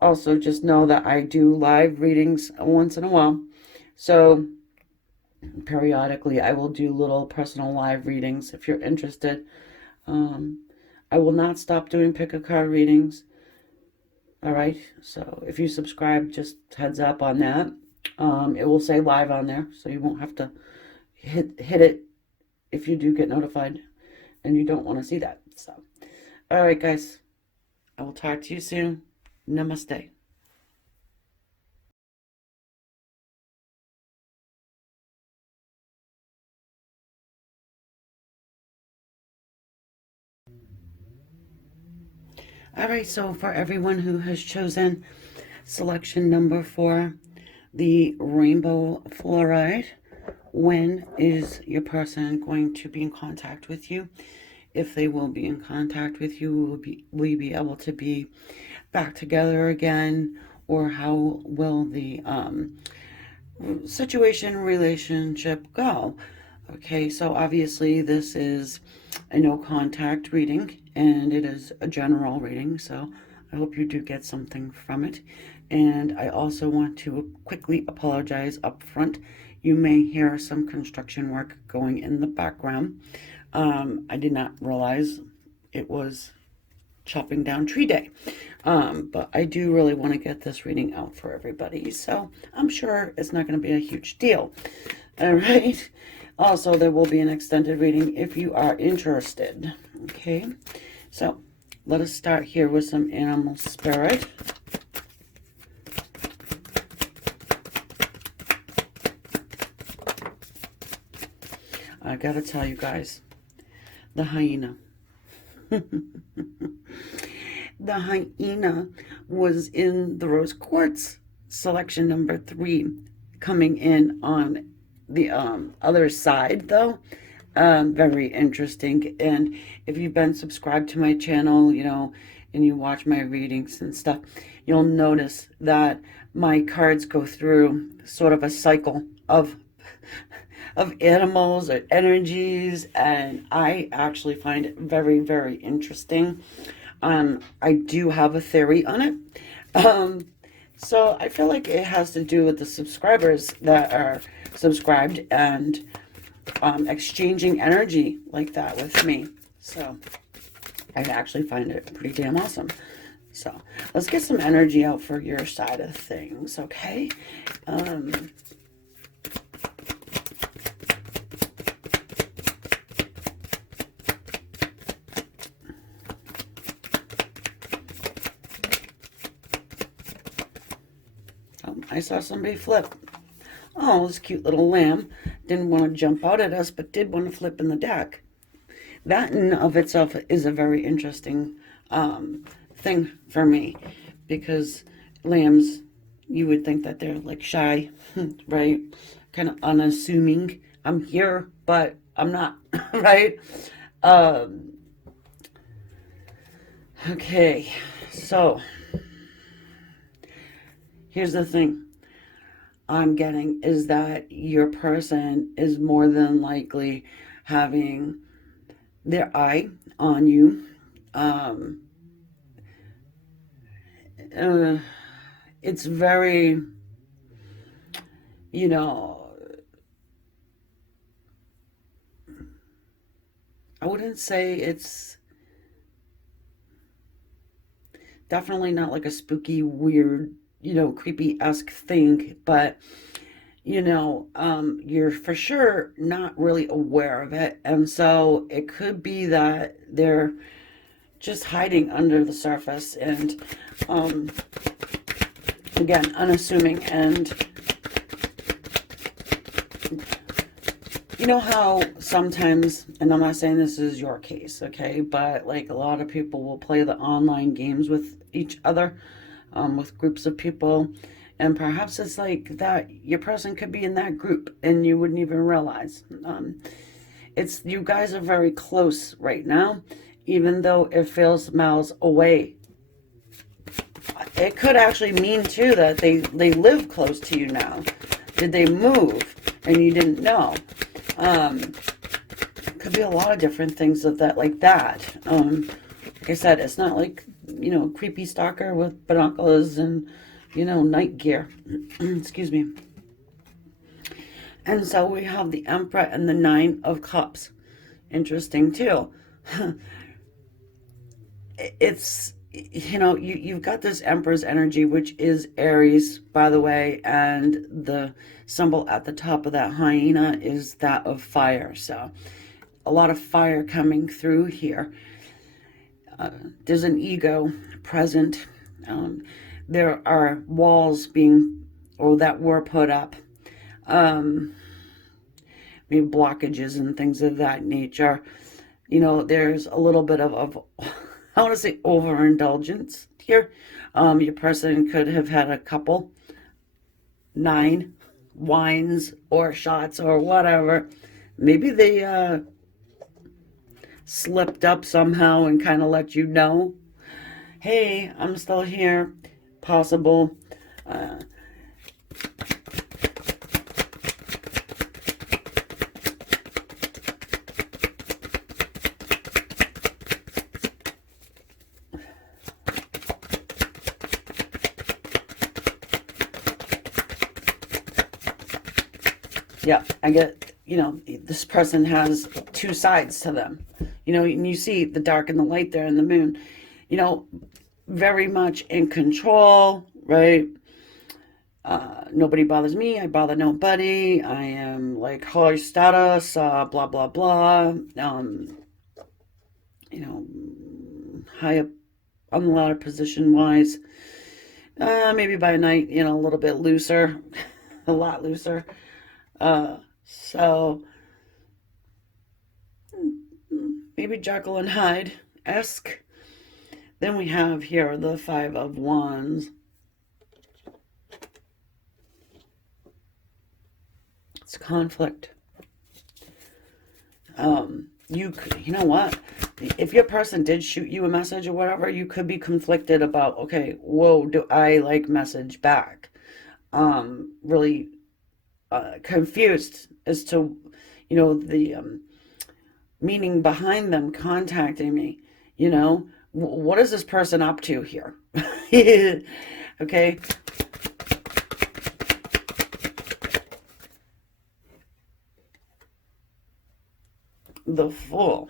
Also, just know that I do live readings once in a while. So, periodically, I will do little personal live readings if you're interested. I will not stop doing pick-a-card readings. All right, so if you subscribe, just heads up on that. It will say live on there, so you won't have to hit it if you do get notified and you don't want to see that. So, all right, guys, I will talk to you soon. Namaste. All right, so for everyone who has chosen selection number 4, the Rainbow Fluoride, when is your person going to be in contact with you? If they will be in contact with you, will you be able to be back together again? Or how will the situation, relationship go? Okay, so obviously this is a no contact reading and it is a general reading, so I hope you do get something from it. And I also want to quickly apologize up front. You may hear some construction work going in the background. I did not realize it was chopping down tree day. But I do really want to get this reading out for everybody, so I'm sure it's not going to be a huge deal. All right. Also, there will be an extended reading if you are interested. Okay, so let us start here with some animal spirit. I gotta tell you guys, the hyena. The hyena was in the rose quartz selection number 3, coming in on the other side though. Very interesting. And if you've been subscribed to my channel, you know, and you watch my readings and stuff, you'll notice that my cards go through sort of a cycle of animals or energies, and I actually find it very, very interesting. I do have a theory on it. So I feel like it has to do with the subscribers that are subscribed and exchanging energy like that with me. So I actually find it pretty damn awesome. So let's get some energy out for your side of things, okay? I saw somebody flip. Oh, this cute little lamb didn't want to jump out at us, but did want to flip in the deck. That in of itself is a very interesting thing for me, because lambs, you would think that they're like shy, right? Kind of unassuming. I'm here, but I'm not, right? Okay, so here's the thing I'm getting is that your person is more than likely having their eye on you. It's very, you know, I wouldn't say it's definitely not like a spooky, weird, you know, creepy-esque thing, but you know, you're for sure not really aware of it. And so it could be that they're just hiding under the surface and, again, unassuming. And you know how sometimes, and I'm not saying this is your case, okay, but like a lot of people will play the online games with each other, with groups of people. And perhaps it's like that your person could be in that group and you wouldn't even realize. It's you guys are very close right now, even though it feels miles away. It could actually mean too that they live close to you now. Did they move and you didn't know? Could be a lot of different things of that, like that. Like I said, it's not like, you know, creepy stalker with binoculars and, you know, night gear. Excuse me. And so we have the Emperor and the 9 of Cups. Interesting too. It's, you know, you've got this Emperor's energy, which is Aries, by the way, and the symbol at the top of that hyena is that of fire. So a lot of fire coming through here. There's an ego present. There are walls being, or that were put up. Maybe blockages and things of that nature. You know, there's a little bit of I want to say overindulgence here. Your person could have had a couple, 9 wines or shots or whatever. Maybe they slipped up somehow and kind of let you know, hey, I'm still here. Possible. Uh, yeah, I get, this person has 2 sides to them. And you see the dark and the light there in the moon. Very much in control, right? Nobody bothers me. I bother nobody. I am like high status, blah, blah, blah. High up on the ladder position wise. Maybe by night, a little bit looser, a lot looser. So maybe Jekyll and Hyde-esque. Then we have here the 5 of Wands. It's conflict. You know what? If your person did shoot you a message or whatever, you could be conflicted about, okay, whoa, do I like message back? Really confused as to, the meaning behind them contacting me. What is this person up to here? Okay. The Fool.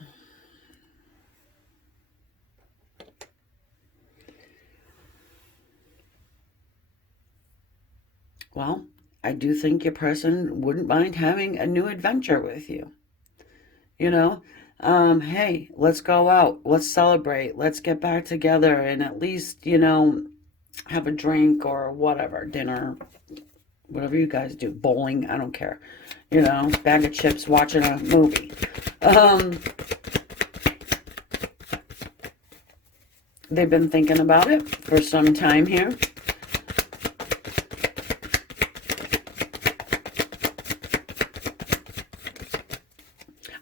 Well, I do think your person wouldn't mind having a new adventure with you. Hey, let's go out. Let's celebrate. Let's get back together and at least, have a drink or whatever, dinner, whatever you guys do, bowling, I don't care. Bag of chips, watching a movie. They've been thinking about it for some time here.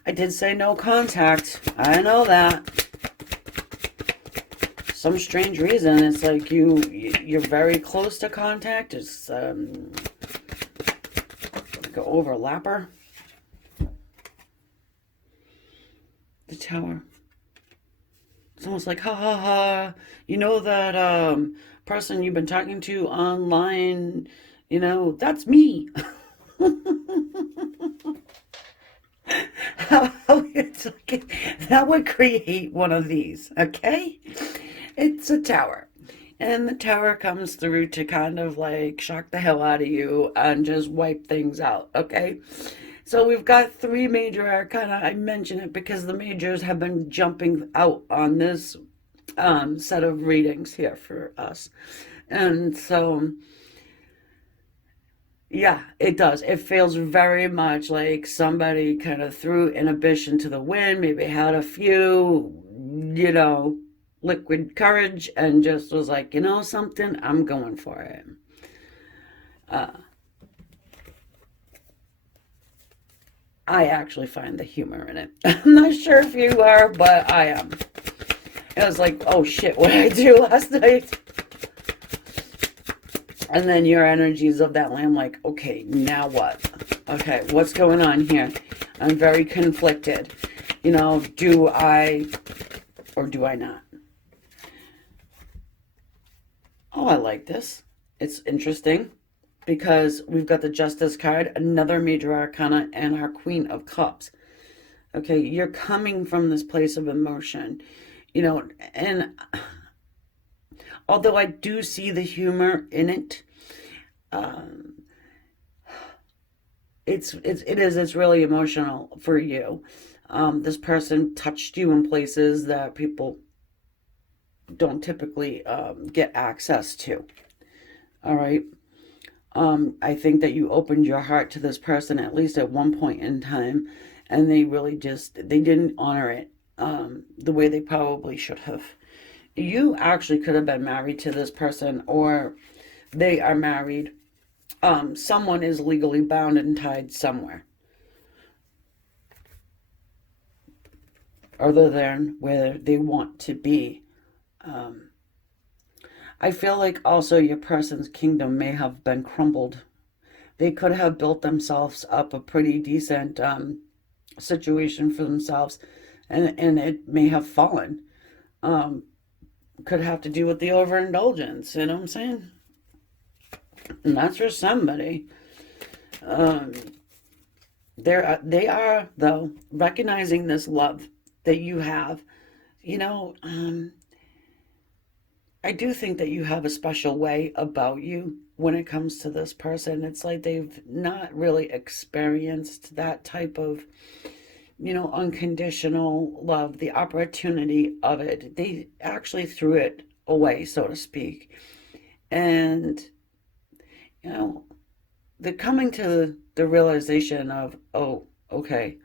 I did say no contact. I know that. Some strange reason, it's like you're very close to contact. It's like an overlapper. The Tower. It's almost like, ha ha ha. That person you've been talking to online, that's me. It's like, that would create one of these, okay? It's a tower. And the tower comes through to kind of like shock the hell out of you and just wipe things out, okay? So we've got 3 major arcana. I mention it because the majors have been jumping out on this set of readings here for us. And so, yeah, it does. It feels very much like somebody kind of threw inhibition to the wind, maybe had a few, liquid courage and just was like, something, I'm going for it. I actually find the humor in it. I'm not sure if you are, but I am. It was like, oh shit, what did I do last night? And then your energies of that lamb, like, okay, now what? Okay, what's going on here? I'm very conflicted. Do I or do I not? Oh, I like this. It's interesting because we've got the Justice card, another major arcana, and our Queen of Cups. Okay, you're coming from this place of emotion, and although I do see the humor in it, it's really emotional for you. This person touched you in places that people don't typically get access to. All right. I think that you opened your heart to this person at least at one point in time, and they really they didn't honor it the way they probably should have. You actually could have been married to this person, or they are married. Someone is legally bound and tied somewhere other than where they want to be. I feel like also your person's kingdom may have been crumbled. They could have built themselves up a pretty decent situation for themselves, and it may have fallen. Um, could have to do with the overindulgence, you know what I'm saying? And that's for somebody. Um, they are, though, recognizing this love that you have. You know, I do think that you have a special way about you when it comes to this person. It's like they've not really experienced that type of, unconditional love, the opportunity of it. They actually threw it away, so to speak. And, you know, they're coming to the realization of, oh, okay,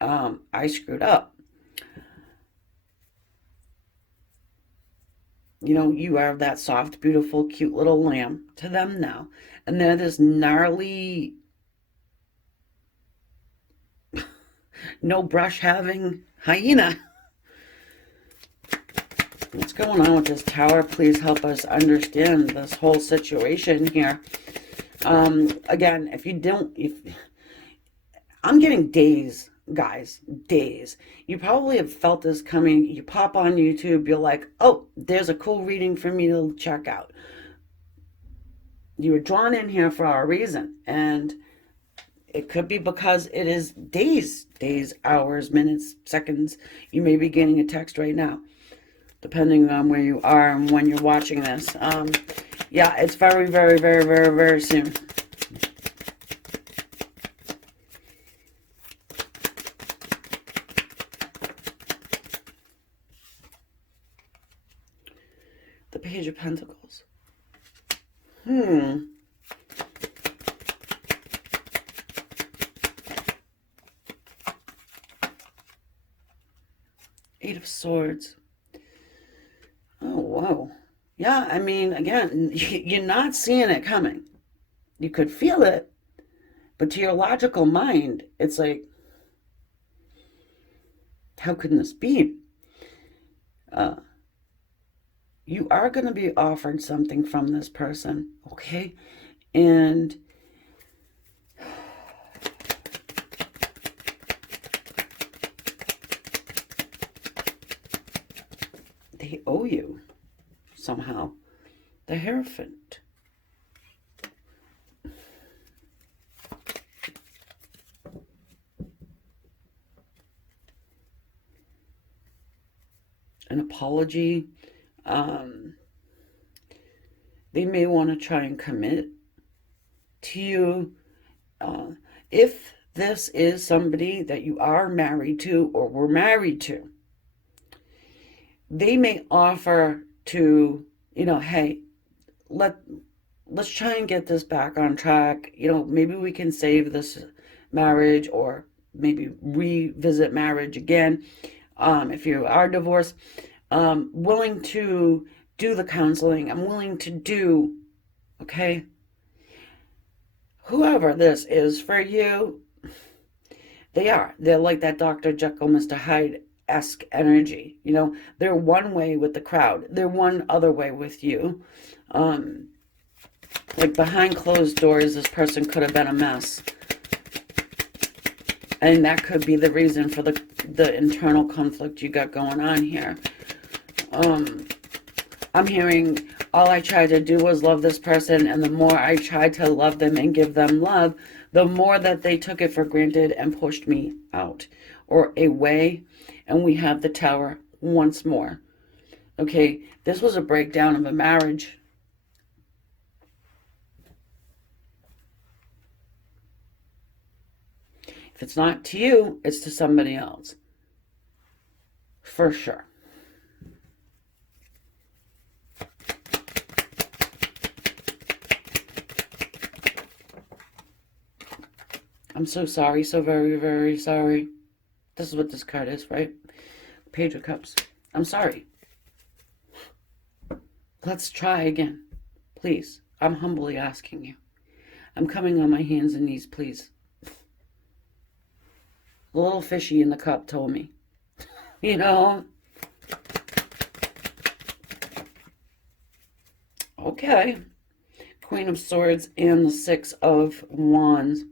I screwed up. You are that soft, beautiful, cute little lamb to them now. And they're this gnarly, no brush having hyena. What's going on with this tower? Please help us understand this whole situation here. Again, if I'm getting days, guys, days. You probably have felt this coming. You pop on YouTube, you're like, oh, there's a cool reading for me to check out. You were drawn in here for a reason, and it could be because it is days, hours, minutes, seconds. You may be getting a text right now, depending on where you are and when you're watching this. Yeah, it's very, very, very, very, very soon. The Page of Pentacles. Eight of Swords. Oh, whoa. Yeah, I mean, again, you're not seeing it coming. You could feel it, but to your logical mind, it's like, how can this be? You are going to be offered something from this person, okay? And they owe you somehow. The Hierophant. An apology. They may want to try and commit to you. If this is somebody that you are married to or were married to, they may offer to, hey, let's try and get this back on track. Maybe we can save this marriage, or maybe revisit marriage again. If you are divorced, willing to do the counseling. I'm willing to do, okay? Whoever this is for you, they're like that Dr. Jekyll, Mr. Hyde-esque energy. They're one way with the crowd. They're one other way with you. Like behind closed doors, this person could have been a mess. And that could be the reason for the internal conflict you got going on here. I'm hearing all I tried to do was love this person, and the more I tried to love them and give them love, the more that they took it for granted and pushed me out or away. And we have the Tower once more. Okay, this was a breakdown of a marriage. If it's not to you, it's to somebody else. For sure. I'm so sorry, so very, very sorry. This is what this card is, right? Page of Cups. I'm sorry. Let's try again. Please. I'm humbly asking you. I'm coming on my hands and knees, please. The little fishy in the cup told me. You know? Okay. Queen of Swords and the Six of Wands.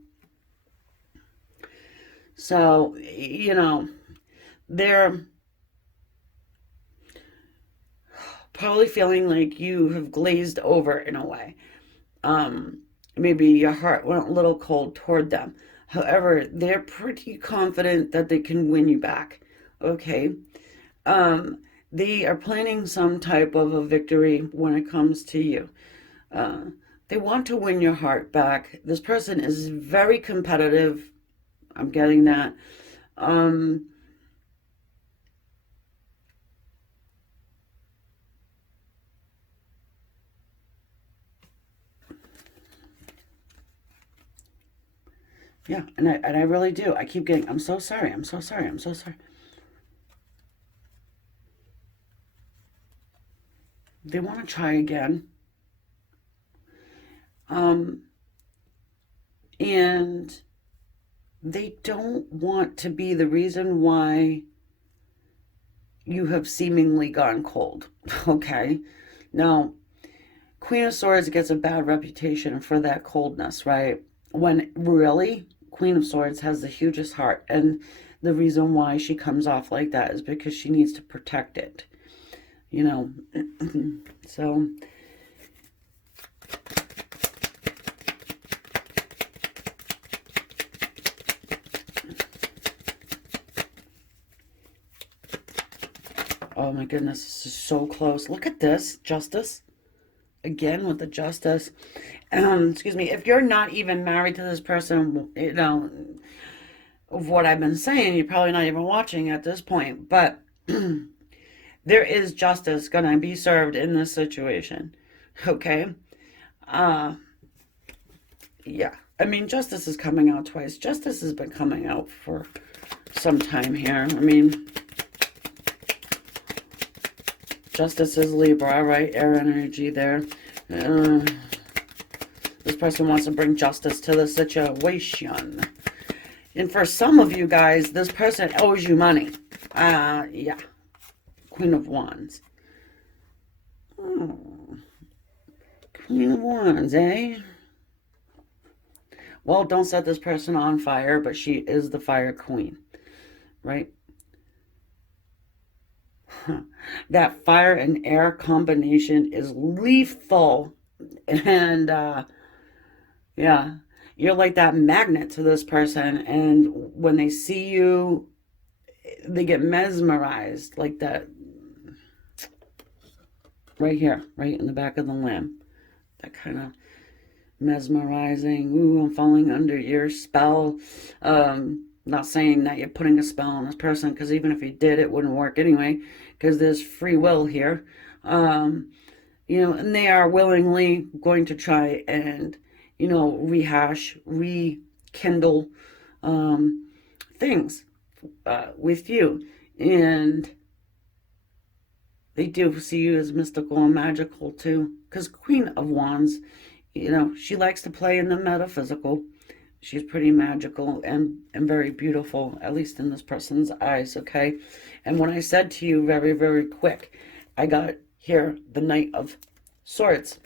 So, you know, they're probably feeling like you have glazed over in a way. Maybe your heart went a little cold toward them. However, they're pretty confident that they can win you back. Okay. They are planning some type of a victory when it comes to you. They want to win your heart back. This person is very competitive. I'm getting that. Yeah, and I really do. I keep getting, I'm so sorry, I'm so sorry, I'm so sorry. They want to try again. And they don't want to be the reason why you have seemingly gone cold. Okay? Now, Queen of Swords gets a bad reputation for that coldness, right? When really, Queen of Swords has the hugest heart. And the reason why she comes off like that is because she needs to protect it. You know? So... Oh my goodness, this is so close. Look at this, Justice. Again with the Justice. Excuse me, if you're not even married to this person, you know, of what I've been saying, you're probably not even watching at this point. But there is justice going to be served in this situation. Okay? Yeah. I mean, justice is coming out twice. Justice has been coming out for some time here. I mean... Justice is Libra, right? Air energy there. This person wants to bring justice to the situation. And for some of you guys, this person owes you money. Yeah. Queen of Wands. Oh. Queen of Wands, eh? Well, don't set this person on fire, but she is the fire queen, right? That fire and air combination is lethal. And yeah, you're like that magnet to this person, and when they see you, they get mesmerized, like that right here, right in the back of the limb. That kind of mesmerizing. Ooh, I'm falling under your spell. Not saying that you're putting a spell on this person, because even if you did, it wouldn't work anyway, because there's free will here. You know, and they are willingly going to try and, you know, rehash, rekindle things with you. And they do see you as mystical and magical too, because Queen of Wands, you know, she likes to play in the metaphysical. She's pretty magical and very beautiful, at least in this person's eyes, okay? And when I said to you very, very quick, I got here the Knight of Swords.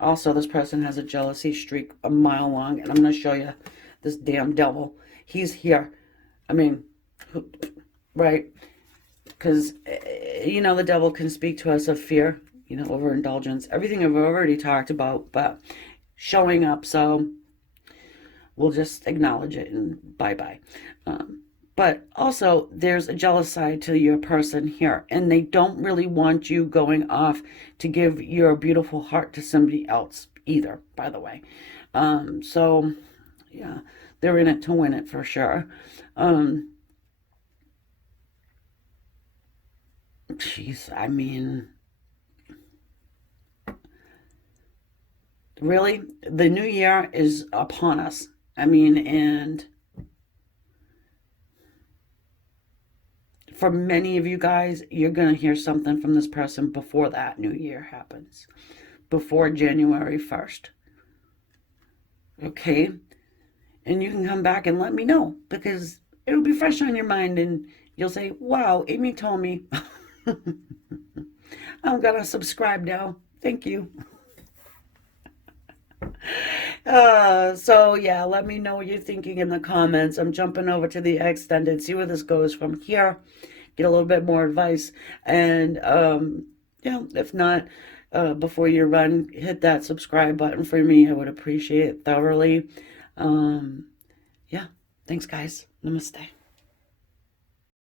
Also, this person has a jealousy streak a mile long, and I'm going to show you this damn devil. He's here. I mean, right? Because, you know, the devil can speak to us of fear, you know, overindulgence, everything I've already talked about, but showing up, so we'll just acknowledge it and bye-bye. But also, there's a jealous side to your person here, and they don't really want you going off to give your beautiful heart to somebody else either, by the way. So, yeah, they're in it to win it for sure. Jeez, I mean, really, the new year is upon us. I mean, and for many of you guys, you're going to hear something from this person before that new year happens, before January 1st. Okay? And you can come back and let me know, because it'll be fresh on your mind and you'll say, wow, Amy told me. I'm going to subscribe now. Thank you. So yeah, let me know what you're thinking in the comments. I'm jumping over to the extended, see where this goes from here, get a little bit more advice. And yeah, if not, before you run, hit that subscribe button for me. I would appreciate it thoroughly. Yeah, thanks guys. Namaste.